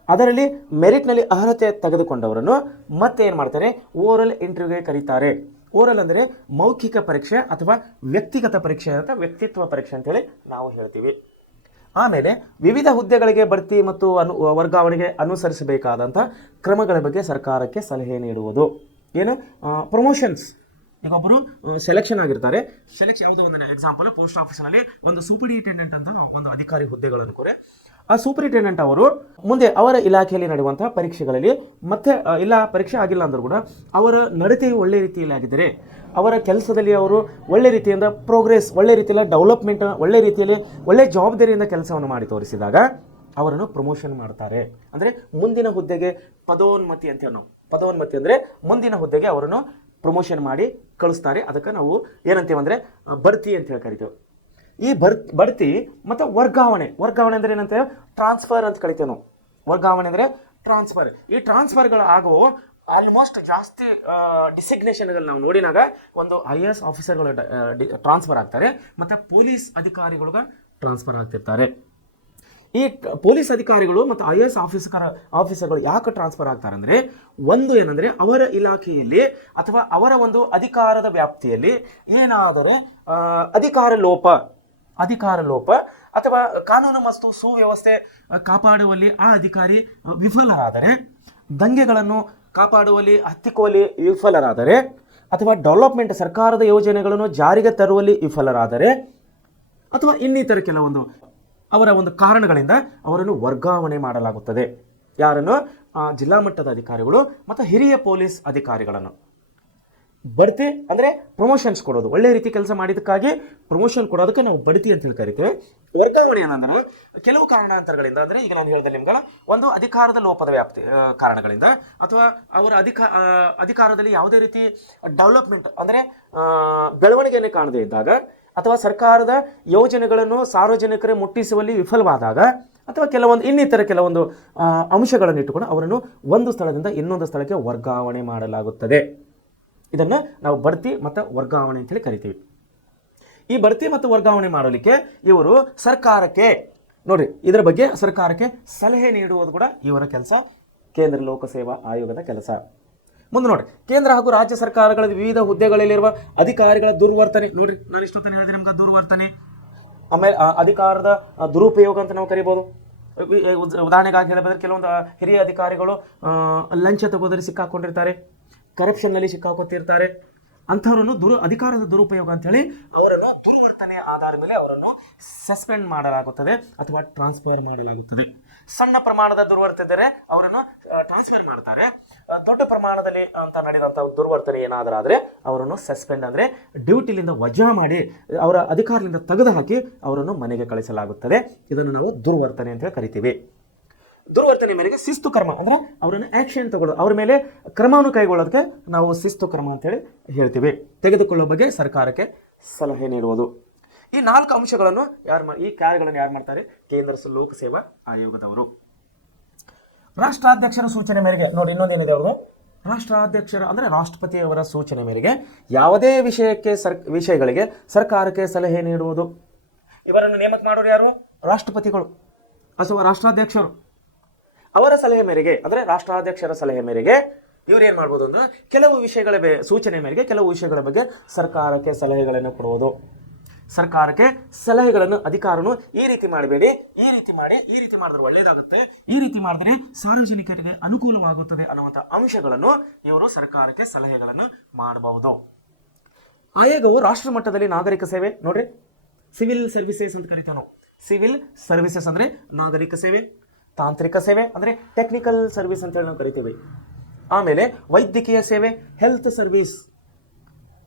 ಅದರಲ್ಲಿ ಮೆರಿಟ್ನಲ್ಲಿ ಅರ್ಹತೆ ತೆಗೆದುಕೊಂಡವರನ್ನು ಮತ್ತೆ ಏನು ಮಾಡ್ತಾರೆ? ಓರಲ್ ಇಂಟರ್ವ್ಯೂಗೆ ಕರೀತಾರೆ. ಓರಲ್ ಅಂದರೆ ಮೌಖಿಕ ಪರೀಕ್ಷೆ ಅಥವಾ ವ್ಯಕ್ತಿಗತ ಪರೀಕ್ಷೆ ಅಂತ, ವ್ಯಕ್ತಿತ್ವ ಪರೀಕ್ಷೆ ಅಂತೇಳಿ ನಾವು ಹೇಳ್ತೀವಿ. ಆಮೇಲೆ ವಿವಿಧ ಹುದ್ದೆಗಳಿಗೆ ಬಡ್ತಿ ಮತ್ತು ವರ್ಗಾವಣೆಗೆ ಅನುಸರಿಸಬೇಕಾದಂಥ ಕ್ರಮಗಳ ಬಗ್ಗೆ ಸರ್ಕಾರಕ್ಕೆ ಸಲಹೆ ನೀಡುವುದು. ಏನು? ಪ್ರಮೋಷನ್ಸ್. ಈಗ ಒಬ್ಬರು ಸೆಲೆಕ್ಷನ್ ಆಗಿರ್ತಾರೆ. ಯಾವುದೋ ಒಂದು ಎಕ್ಸಾಂಪಲ್, ಪೋಸ್ಟ್ ಆಫೀಸ್ನಲ್ಲಿ ಒಂದು ಸೂಪರಿಂಟೆಂಡೆಂಟ್ ಅಂತ ಒಂದು ಅಧಿಕಾರಿ ಹುದ್ದೆಗಳನ್ನು ಕೂಡ, ಆ ಸೂಪರಿಂಟೆಂಡೆಂಟ್ ಅವರು ಮುಂದೆ ಅವರ ಇಲಾಖೆಯಲ್ಲಿ ನಡೆಯುವಂತಹ ಪರೀಕ್ಷೆಗಳಲ್ಲಿ ಮತ್ತೆ ಇಲ್ಲ ಪರೀಕ್ಷೆ ಆಗಿಲ್ಲ ಅಂದರೂ ಕೂಡ ಅವರ ನಡತೆಯು ಒಳ್ಳೆ ರೀತಿಯಲ್ಲಿ ಆಗಿದ್ದರೆ, ಅವರ ಕೆಲಸದಲ್ಲಿ ಅವರು ಒಳ್ಳೆ ರೀತಿಯಿಂದ ಪ್ರೋಗ್ರೆಸ್, ಒಳ್ಳೆ ರೀತಿಯಲ್ಲಿ ಡೆವಲಪ್ಮೆಂಟ್, ಒಳ್ಳೆ ರೀತಿಯಲ್ಲಿ ಒಳ್ಳೆ ಜವಾಬ್ದಾರಿಯಿಂದ ಕೆಲಸವನ್ನು ಮಾಡಿ ತೋರಿಸಿದಾಗ ಅವರನ್ನು ಪ್ರಮೋಷನ್ ಮಾಡ್ತಾರೆ. ಅಂದರೆ ಮುಂದಿನ ಹುದ್ದೆಗೆ ಪದೋನ್ನತಿ ಅಂತ ನಾವು, ಪದೋನ್ನತಿ ಅಂದರೆ ಮುಂದಿನ ಹುದ್ದೆಗೆ ಅವರನ್ನು ಪ್ರಮೋಷನ್ ಮಾಡಿ ಕಳಿಸ್ತಾರೆ. ಅದಕ್ಕೆ ನಾವು ಏನಂತೀವಿ ಅಂದರೆ ಬಡ್ತಿ ಅಂತ ಹೇಳಿ ಕರಿತೇವೆ. ಈ ಬಡ್ತಿ ಮತ್ತು ವರ್ಗಾವಣೆ ಅಂದರೆ ಏನಂತ ಟ್ರಾನ್ಸ್ಫರ್ ಅಂತ ಕರಿತೇವೆ ನಾವು. ವರ್ಗಾವಣೆ ಅಂದರೆ ಟ್ರಾನ್ಸ್ಫರ್. ಈ ಟ್ರಾನ್ಸ್ಫರ್ಗಳು ಆಗುವ ಆಲ್ಮೋಸ್ಟ್ ಜಾಸ್ತಿ ಡಿಸಿಗ್ನೇಷನ್ಗಳು ನಾವು ನೋಡಿನಾಗ ಒಂದು IAS ಆಫೀಸರ್ಗಳು ಟ್ರಾನ್ಸ್ಫರ್ ಆಗ್ತಾರೆ, ಮತ್ತು ಪೊಲೀಸ್ ಅಧಿಕಾರಿಗಳಿಗೆ ಟ್ರಾನ್ಸ್ಫರ್ ಆಗ್ತಿರ್ತಾರೆ. ಈ ಪೊಲೀಸ್ ಅಧಿಕಾರಿಗಳು ಮತ್ತು IAS ಆಫೀಸರ್ಗಳು ಯಾಕೆ ಟ್ರಾನ್ಸ್ಫರ್ ಆಗ್ತಾರೆ ಅಂದರೆ, ಒಂದು ಏನಂದರೆ ಅವರ ಇಲಾಖೆಯಲ್ಲಿ ಅಥವಾ ಅವರ ಒಂದು ಅಧಿಕಾರದ ವ್ಯಾಪ್ತಿಯಲ್ಲಿ ಏನಾದರೂ ಅಧಿಕಾರ ಲೋಪ ಅಥವಾ ಕಾನೂನು ಮತ್ತು ಸುವ್ಯವಸ್ಥೆ ಕಾಪಾಡುವಲ್ಲಿ ಆ ಅಧಿಕಾರಿ ವಿಫಲರಾದರೆ ದಂಗೆಗಳನ್ನು ಕಾಪಾಡುವಲ್ಲಿ ಹತ್ತಿಕ್ಕುವಲ್ಲಿ ವಿಫಲರಾದರೆ, ಅಥವಾ ಡೆವಲಪ್ಮೆಂಟ್ ಸರ್ಕಾರದ ಯೋಜನೆಗಳನ್ನು ಜಾರಿಗೆ ತರುವಲ್ಲಿ ವಿಫಲರಾದರೆ, ಅಥವಾ ಇನ್ನಿತರ ಕೆಲವೊಂದು ಅವರ ಒಂದು ಕಾರಣಗಳಿಂದ ಅವರನ್ನು ವರ್ಗಾವಣೆ ಮಾಡಲಾಗುತ್ತದೆ. ಯಾರನ್ನು? ಜಿಲ್ಲಾ ಮಟ್ಟದ ಅಧಿಕಾರಿಗಳು ಮತ್ತು ಹಿರಿಯ ಪೊಲೀಸ್ ಅಧಿಕಾರಿಗಳನ್ನು. ಬಡ್ತಿ ಅಂದರೆ ಪ್ರಮೋಷನ್ಸ್ ಕೊಡೋದು, ಒಳ್ಳೆ ರೀತಿ ಕೆಲಸ ಮಾಡಿದ್ದಕ್ಕಾಗಿ ಪ್ರಮೋಷನ್ ಕೊಡೋದಕ್ಕೆ ನಾವು ಬಡ್ತಿ ಅಂತ ಹೇಳಿ ಕರಿತೇವೆ. ವರ್ಗಾವಣೆ ಏನಂದ್ರೆ ಕೆಲವು ಕಾರಣಾಂತರಗಳಿಂದ, ಅಂದರೆ ಈಗ ನಾನು ಹೇಳಿದೆ ನಿಮ್ಗಳ ಒಂದು ಅಧಿಕಾರದ ಲೋಪದ ವ್ಯಾಪ್ತಿ ಕಾರಣಗಳಿಂದ, ಅಥವಾ ಅವರ ಅಧಿಕಾರದಲ್ಲಿ ಯಾವುದೇ ರೀತಿ ಡೆವಲಪ್ಮೆಂಟ್ ಅಂದರೆ ಬೆಳವಣಿಗೆಯನ್ನು ಕಾಣದೇ ಇದ್ದಾಗ, ಅಥವಾ ಸರ್ಕಾರದ ಯೋಜನೆಗಳನ್ನು ಸಾರ್ವಜನಿಕರೇ ಮುಟ್ಟಿಸುವಲ್ಲಿ ವಿಫಲವಾದಾಗ, ಅಥವಾ ಇನ್ನಿತರ ಕೆಲವೊಂದು ಅಂಶಗಳನ್ನು ಇಟ್ಟುಕೊಂಡು ಅವರನ್ನು ಒಂದು ಸ್ಥಳದಿಂದ ಇನ್ನೊಂದು ಸ್ಥಳಕ್ಕೆ ವರ್ಗಾವಣೆ ಮಾಡಲಾಗುತ್ತದೆ. ಇದನ್ನು ನಾವು ಬಡ್ತಿ ಮತ್ತು ವರ್ಗಾವಣೆ ಅಂತೇಳಿ ಕರಿತೀವಿ. ಈ ಬಡ್ತಿ ಮತ್ತು ವರ್ಗಾವಣೆ ಮಾಡಲಿಕ್ಕೆ ಇವರು ಸರ್ಕಾರಕ್ಕೆ, ನೋಡ್ರಿ, ಇದರ ಬಗ್ಗೆ ಸರ್ಕಾರಕ್ಕೆ ಸಲಹೆ ನೀಡುವುದು ಕೂಡ ಇವರ ಕೆಲಸ, ಕೇಂದ್ರ ಲೋಕಸೇವಾ ಆಯೋಗದ ಕೆಲಸ. ಮುಂದೆ ನೋಡ್ರಿ, ಕೇಂದ್ರ ಹಾಗೂ ರಾಜ್ಯ ಸರ್ಕಾರಗಳ ವಿವಿಧ ಹುದ್ದೆಗಳಲ್ಲಿರುವ ಅಧಿಕಾರಿಗಳ ದುರ್ವರ್ತನೆ. ನೋಡ್ರಿ, ನಾನು ಇಷ್ಟೊತ್ತನೇ ಹೇಳಿದೆ ನಿಮ್ಗೆ ದುರ್ವರ್ತನೆ. ಆಮೇಲೆ ಅಧಿಕಾರದ ದುರುಪಯೋಗ ಅಂತ ನಾವು ಕರಿಬೋದು. ಉದಾಹರಣೆಗಾಗಿ ಹೇಳಬೇಕಾದ್ರೆ ಕೆಲವೊಂದು ಹಿರಿಯ ಅಧಿಕಾರಿಗಳು ಲಂಚ ತಗೋದಲ್ಲಿ ಸಿಕ್ಕಾಕೊಂಡಿರ್ತಾರೆ, ಕರಪ್ಷನ್ನಲ್ಲಿ ಸಿಕ್ಕಾಕೊತಿರ್ತಾರೆ. ಅಂಥವ್ರನ್ನು ಅಧಿಕಾರದ ದುರುಪಯೋಗ ಅಂತೇಳಿ ಅವರನ್ನು ದುರ್ವರ್ತನೆ ಆಧಾರದ ಮೇಲೆ ಅವರನ್ನು ಸಸ್ಪೆಂಡ್ ಮಾಡಲಾಗುತ್ತದೆ ಅಥವಾ ಟ್ರಾನ್ಸ್ಫರ್ ಮಾಡಲಾಗುತ್ತದೆ. ಸಣ್ಣ ಪ್ರಮಾಣದ ದುರ್ವರ್ತನೆ ಇದ್ದರೆ ಅವರನ್ನು ಟ್ರಾನ್ಸ್ಫರ್ ಮಾಡ್ತಾರೆ. ದೊಡ್ಡ ಪ್ರಮಾಣದಲ್ಲಿ ಅಂತ ನಡೆದಂಥ ದುರ್ವರ್ತನೆ ಏನಾದರೂ ಆದರೆ ಅವರನ್ನು ಸಸ್ಪೆಂಡ್ ಅಂದರೆ ಡ್ಯೂಟಿಲಿಂದ ವಜಾ ಮಾಡಿ ಅವರ ಅಧಿಕಾರದಿಂದ ತೆಗೆದುಹಾಕಿ ಅವರನ್ನು ಮನೆಗೆ ಕಳಿಸಲಾಗುತ್ತದೆ. ಇದನ್ನು ನಾವು ದುರ್ವರ್ತನೆ ಅಂತ ಹೇಳಿ ಕರಿತೀವಿ. ದುರ್ವರ್ತನೆ ಮೇರೆಗೆ ಶಿಸ್ತು ಕ್ರಮ ಅಂದರೆ ಅವರನ್ನು ಆ್ಯಕ್ಷನ್ ತಗೊಳ್ಳೋದು, ಅವ್ರ ಮೇಲೆ ಕ್ರಮವನ್ನು ಕೈಗೊಳ್ಳೋದಕ್ಕೆ ನಾವು ಶಿಸ್ತು ಕ್ರಮ ಅಂತೇಳಿ ಹೇಳ್ತೀವಿ. ತೆಗೆದುಕೊಳ್ಳೋ ಬಗ್ಗೆ ಸರ್ಕಾರಕ್ಕೆ ಸಲಹೆ ನೀಡುವುದು. ಈ 4 ಅಂಶಗಳನ್ನು ಈ ಕಾರ್ಯಗಳನ್ನು ಯಾರು ಮಾಡ್ತಾರೆ? ಕೇಂದ್ರ ಲೋಕಸೇವಾ ಆಯೋಗದವರು. ರಾಷ್ಟ್ರಾಧ್ಯಕ್ಷರ ಸೂಚನೆ ಮೇರೆಗೆ, ನೋಡಿ ಇನ್ನೊಂದೇನಿದೆ ಅವರು, ರಾಷ್ಟ್ರಾಧ್ಯಕ್ಷರ ಅಂದರೆ ರಾಷ್ಟ್ರಪತಿಯವರ ಸೂಚನೆ ಮೇರೆಗೆ ಯಾವುದೇ ವಿಷಯಗಳಿಗೆ ಸರ್ಕಾರಕ್ಕೆ ಸಲಹೆ ನೀಡುವುದು. ಇವರನ್ನು ನೇಮಕ ಮಾಡೋರು ಯಾರು? ರಾಷ್ಟ್ರಪತಿಗಳು ಅಥವಾ ರಾಷ್ಟ್ರಾಧ್ಯಕ್ಷರು. ಅವರ ಸಲಹೆ ಮೇರೆಗೆ ಅಂದರೆ ರಾಷ್ಟ್ರಾಧ್ಯಕ್ಷರ ಸಲಹೆ ಮೇರೆಗೆ ಇವ್ರು ಏನು ಮಾಡ್ಬೋದು ಅಂದ್ರೆ ಕೆಲವು ವಿಷಯಗಳ ಸೂಚನೆ ಮೇರೆಗೆ ಕೆಲವು ವಿಷಯಗಳ ಬಗ್ಗೆ ಸರ್ಕಾರಕ್ಕೆ ಸಲಹೆಗಳನ್ನು ಕೊಡುವುದು. ಸರ್ಕಾರಕ್ಕೆ ಸಲಹೆಗಳನ್ನು ಅಧಿಕಾರನು ಈ ರೀತಿ ಮಾಡಬೇಡಿ, ಈ ರೀತಿ ಮಾಡಿ, ಈ ರೀತಿ ಮಾಡಿದ್ರೆ ಒಳ್ಳೆಯದಾಗುತ್ತೆ, ಈ ರೀತಿ ಮಾಡಿದ್ರೆ ಸಾರ್ವಜನಿಕರಿಗೆ ಅನುಕೂಲವಾಗುತ್ತದೆ ಅನ್ನುವಂಥ ಅಂಶಗಳನ್ನು ಇವರು ಸರ್ಕಾರಕ್ಕೆ ಸಲಹೆಗಳನ್ನು ಮಾಡಬಹುದು. ಆಯೋಗವು ರಾಷ್ಟ್ರ ಮಟ್ಟದಲ್ಲಿ ನಾಗರಿಕ ಸೇವೆ, ನೋಡ್ರಿ, ಸಿವಿಲ್ ಸರ್ವಿಸಸ್ ಅಂತ ಕರಿತಾವೆ ನಾವು. ಸಿವಿಲ್ ಸರ್ವಿಸಸ್ ಅಂದರೆ ನಾಗರಿಕ ಸೇವೆ, ತಾಂತ್ರಿಕ ಸೇವೆ ಅಂದರೆ ಟೆಕ್ನಿಕಲ್ ಸರ್ವಿಸ್ ಅಂತ ಹೇಳಿ ನಾವು ಕರಿತೀವಿ. ಆಮೇಲೆ ವೈದ್ಯಕೀಯ ಸೇವೆ, ಹೆಲ್ತ್ ಸರ್ವಿಸ್.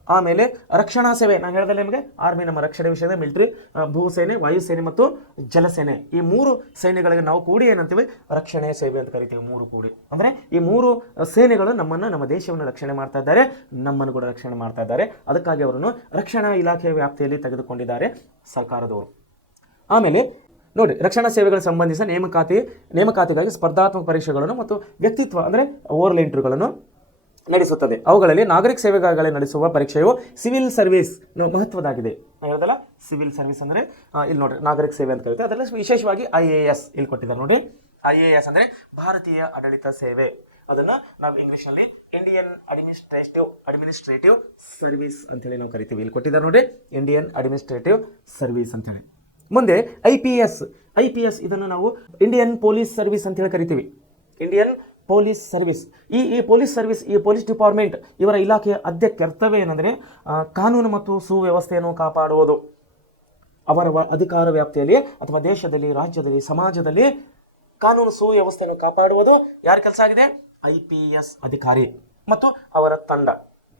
ಆಮೇಲೆ ರಕ್ಷಣಾ ಸೇವೆ, ನಾನು ಹೇಳಿದೆ ನಿಮಗೆ, ಆರ್ಮಿ ನಮ್ಮ ರಕ್ಷಣೆ ವಿಷಯದ ಮಿಲಿಟರಿ, ಭೂಸೇನೆ, ವಾಯುಸೇನೆ ಮತ್ತು ಜಲಸೇನೆ, ಈ 3 ಸೇನೆಗಳಿಗೆ ನಾವು ಕೂಡಿ ಏನಂತೀವಿ? ರಕ್ಷಣೆ ಸೇವೆ ಅಂತ ಕರಿತೀವಿ. 3 ಕೂಡಿ ಅಂದರೆ ಈ 3 ಸೇನೆಗಳು ನಮ್ಮ ದೇಶವನ್ನು ರಕ್ಷಣೆ ಮಾಡ್ತಾ ಇದ್ದಾರೆ, ನಮ್ಮನ್ನು ಕೂಡ ರಕ್ಷಣೆ ಮಾಡ್ತಾ ಇದ್ದಾರೆ. ಅದಕ್ಕಾಗಿ ಅವರನ್ನು ರಕ್ಷಣಾ ಇಲಾಖೆಯ ವ್ಯಾಪ್ತಿಯಲ್ಲಿ ತೆಗೆದುಕೊಂಡಿದ್ದಾರೆ ಸರ್ಕಾರದವರು. ಆಮೇಲೆ ನೋಡಿ, ರಕ್ಷಣಾ ಸೇವೆಗಳಿಗೆ ಸಂಬಂಧಿಸಿದ ನೇಮಕಾತಿಗಾಗಿ ಸ್ಪರ್ಧಾತ್ಮಕ ಪರೀಕ್ಷೆಗಳನ್ನು ಮತ್ತು ವ್ಯಕ್ತಿತ್ವ ಅಂದರೆ ಓರಲ್ ಇಂಟರ್ವ್ಯೂಗಳನ್ನು ನಡೆಸುತ್ತದೆ. ಅವುಗಳಲ್ಲಿ ನಾಗರಿಕ ಸೇವೆಗಾಗಿ ನಡೆಸುವ ಪರೀಕ್ಷೆಯು ಸಿವಿಲ್ ಸರ್ವಿಸ್ ಮಹತ್ವದಾಗಿದೆ. ನಾನು ಹೇಳಿದಲ್ಲ, ಸಿವಿಲ್ ಸರ್ವಿಸ್ ಅಂದರೆ ಇಲ್ಲಿ ನೋಡಿ ನಾಗರಿಕ ಸೇವೆ ಅಂತ ಕರೀತಾರೆ. ಅದರಲ್ಲಿ ವಿಶೇಷವಾಗಿ IAS ಇಲ್ಲಿ ಕೊಟ್ಟಿದ್ದಾರೆ ನೋಡಿ. IAS ಅಂದರೆ ಭಾರತೀಯ ಆಡಳಿತ ಸೇವೆ. ಅದನ್ನು ನಾವು ಇಂಗ್ಲೀಷಲ್ಲಿ ಇಂಡಿಯನ್ ಅಡ್ಮಿನಿಸ್ಟ್ರೇಟಿವ್ ಸರ್ವಿಸ್ ಅಂತೇಳಿ ನಾವು ಕರಿತೀವಿ. ಇಲ್ಲಿ ಕೊಟ್ಟಿದ್ದಾರೆ ನೋಡಿ, ಇಂಡಿಯನ್ ಅಡ್ಮಿನಿಸ್ಟ್ರೇಟಿವ್ ಸರ್ವಿಸ್ ಅಂತೇಳಿ. ಮುಂದೆ IPS ಇದನ್ನು ನಾವು ಇಂಡಿಯನ್ ಪೊಲೀಸ್ ಸರ್ವಿಸ್ ಅಂತ ಹೇಳಿ ಕರಿತೀವಿ. Indian police service. ಈ ಪೊಲೀಸ್ ಸರ್ವಿಸ್, ಈ ಪೊಲೀಸ್ ಡಿಪಾರ್ಟ್ಮೆಂಟ್ ಇವರ ಇಲಾಖೆಯ ಕರ್ತವ್ಯ ಏನಂದರೆ ಕಾನೂನು ಮತ್ತು ಸುವ್ಯವಸ್ಥೆಯನ್ನು ಕಾಪಾಡುವುದು. ಅವರ ಅಧಿಕಾರ ವ್ಯಾಪ್ತಿಯಲ್ಲಿ ಅಥವಾ ದೇಶದಲ್ಲಿ, ರಾಜ್ಯದಲ್ಲಿ, ಸಮಾಜದಲ್ಲಿ ಕಾನೂನು ಸುವ್ಯವಸ್ಥೆಯನ್ನು ಕಾಪಾಡುವುದು ಯಾರ ಕೆಲಸ ಆಗಿದೆ? IPS ಅಧಿಕಾರಿ ಮತ್ತು ಅವರ ತಂಡ.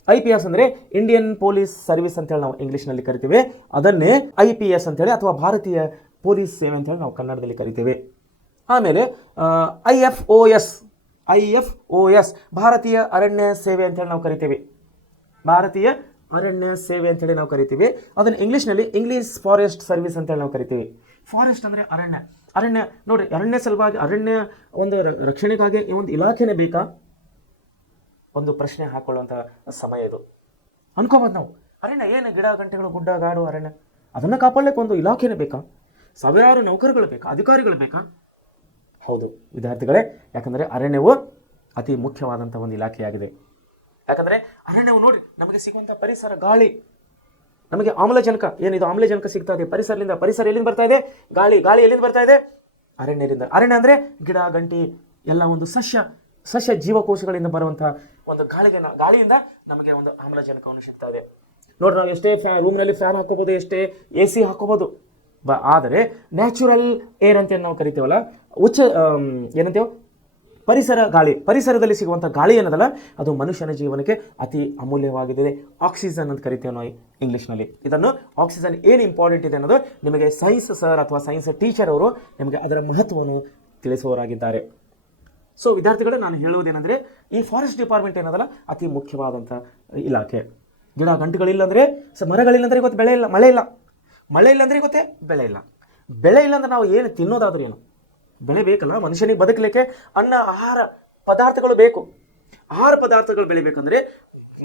IPS ಅಂದರೆ ಇಂಡಿಯನ್ ಪೊಲೀಸ್ ಸರ್ವಿಸ್ ಅಂತೇಳಿ ನಾವು ಇಂಗ್ಲೀಷ್ನಲ್ಲಿ ಕರಿತೀವಿ. ಅದನ್ನೇ IPS ಅಂತೇಳಿ ಅಥವಾ ಭಾರತೀಯ ಪೊಲೀಸ್ ಸೇವೆ ಅಂತೇಳಿ ನಾವು ಕನ್ನಡದಲ್ಲಿ ಕರಿತೀವಿ. ಆಮೇಲೆ IFOS ಭಾರತೀಯ ಅರಣ್ಯ ಸೇವೆ ಅಂತೇಳಿ ನಾವು ಕರಿತೀವಿ. ಭಾರತೀಯ ಅರಣ್ಯ ಸೇವೆ ಅಂತೇಳಿ ನಾವು ಕರಿತೀವಿ. ಅದನ್ನು ಇಂಗ್ಲೀಷ್ನಲ್ಲಿ ಇಂಗ್ಲೀಷ್ ಫಾರೆಸ್ಟ್ ಸರ್ವಿಸ್ ಅಂತೇಳಿ ನಾವು ಕರಿತೀವಿ. ಫಾರೆಸ್ಟ್ ಅಂದರೆ ಅರಣ್ಯ ನೋಡಿ, ಅರಣ್ಯ ಸಲುವಾಗಿ, ಅರಣ್ಯ ಒಂದು ರಕ್ಷಣೆಗಾಗಿ ಈ ಒಂದು ಇಲಾಖೆನೇ ಬೇಕಾ? ಒಂದು ಪ್ರಶ್ನೆ ಹಾಕೊಳ್ಳುವಂಥ ಸಮಯ ಇದು. ಅನ್ಕೋಬೋದು ನಾವು, ಅರಣ್ಯ ಏನು, ಗಿಡ ಗಂಟೆಗಳು, ಗುಡ್ಡ ಗಾಡು ಅರಣ್ಯ, ಅದನ್ನು ಕಾಪಾಡಲಿಕ್ಕೆ ಒಂದು ಇಲಾಖೆನೇ ಬೇಕಾ? ಸಾವಿರಾರು ನೌಕರಗಳು ಬೇಕಾ? ಅಧಿಕಾರಿಗಳು ಬೇಕಾ? ಹೌದು ವಿದ್ಯಾರ್ಥಿಗಳೇ, ಯಾಕಂದರೆ ಅರಣ್ಯವು ಅತಿ ಮುಖ್ಯವಾದಂಥ ಒಂದು ಇಲಾಖೆಯಾಗಿದೆ. ಯಾಕಂದರೆ ಅರಣ್ಯವು ನೋಡಿ ನಮಗೆ ಸಿಗುವಂಥ ಪರಿಸರ, ಗಾಳಿ, ನಮಗೆ ಆಮ್ಲಜನಕ, ಏನಿದು ಆಮ್ಲಜನಕ ಸಿಗ್ತಾ ಇದೆ ಪರಿಸರದಿಂದ. ಪರಿಸರ ಎಲ್ಲಿಂದ ಬರ್ತಾ ಇದೆ? ಗಾಳಿ ಎಲ್ಲಿಂದ ಬರ್ತಾ ಇದೆ? ಅರಣ್ಯದಿಂದ. ಅರಣ್ಯ ಅಂದರೆ ಗಿಡ ಗಂಟಿ ಎಲ್ಲ ಒಂದು ಸಸ್ಯ ಜೀವಕೋಶಗಳಿಂದ ಬರುವಂತಹ ಒಂದು ಗಾಳಿಯಿಂದ ನಮಗೆ ಒಂದು ಆಮ್ಲಜನಕವನ್ನು ಸಿಗ್ತಾ ಇದೆ. ನೋಡ್ರಿ, ನಾವು ಎಷ್ಟೇ ರೂಮ್ನಲ್ಲಿ ಫ್ಯಾನ್ ಹಾಕೋಬಹುದು, ಎಷ್ಟೇ AC ಹಾಕೋಬಹುದು, ಆದರೆ ನ್ಯಾಚುರಲ್ ಏರ್ ಅಂತ ನಾವು ಕರಿತೇವಲ್ಲ, ಏನಂತೇವೆ ಪರಿಸರ ಗಾಳಿ, ಪರಿಸರದಲ್ಲಿ ಸಿಗುವಂಥ ಗಾಳಿ ಏನದಲ್ಲ ಅದು ಮನುಷ್ಯನ ಜೀವನಕ್ಕೆ ಅತಿ ಅಮೂಲ್ಯವಾಗಿದೆ. ಆಕ್ಸಿಜನ್ ಅಂತ ಕರಿತೇವೆ ನಾವು ಇಂಗ್ಲೀಷ್ನಲ್ಲಿ. ಇದನ್ನು ಆಕ್ಸಿಜನ್ ಏನು ಇಂಪಾರ್ಟೆಂಟ್ ಇದೆ ಅನ್ನೋದು ನಿಮಗೆ ಸೈನ್ಸ್ ಸರ್ ಅಥವಾ ಸೈನ್ಸ್ ಟೀಚರ್ ಅವರು ನಿಮಗೆ ಅದರ ಮಹತ್ವವನ್ನು ತಿಳಿಸುವವರಾಗಿದ್ದಾರೆ. ಸೊ ವಿದ್ಯಾರ್ಥಿಗಳು, ನಾನು ಹೇಳುವುದೇನೆಂದರೆ ಈ ಫಾರೆಸ್ಟ್ ಡಿಪಾರ್ಟ್ಮೆಂಟ್ ಏನದಲ್ಲ ಅತಿ ಮುಖ್ಯವಾದಂಥ ಇಲಾಖೆ. ಗಿಡ ಗಂಟುಗಳಿಲ್ಲ ಅಂದರೆ ಮರಗಳಿಲ್ಲ ಅಂದರೆ ಇವತ್ತು ಬೆಳೆ ಇಲ್ಲ, ಮಳೆ ಇಲ್ಲ, ಮಳೆ ಇಲ್ಲ ಅಂದರೆ ಇವತ್ತೇ ಬೆಳೆ ಇಲ್ಲ, ಬೆಳೆ ಇಲ್ಲ ಅಂದರೆ ನಾವು ಏನು ತಿನ್ನೋದಾದ್ರೂ ಏನು, ಬೆಳೆ ಬೇಕಲ್ಲ ಮನುಷ್ಯನಿಗೆ ಬದುಕಲಿಕ್ಕೆ. ಅನ್ನ ಆಹಾರ ಪದಾರ್ಥಗಳು ಬೇಕು, ಆಹಾರ ಪದಾರ್ಥಗಳು ಬೆಳಿಬೇಕಂದ್ರೆ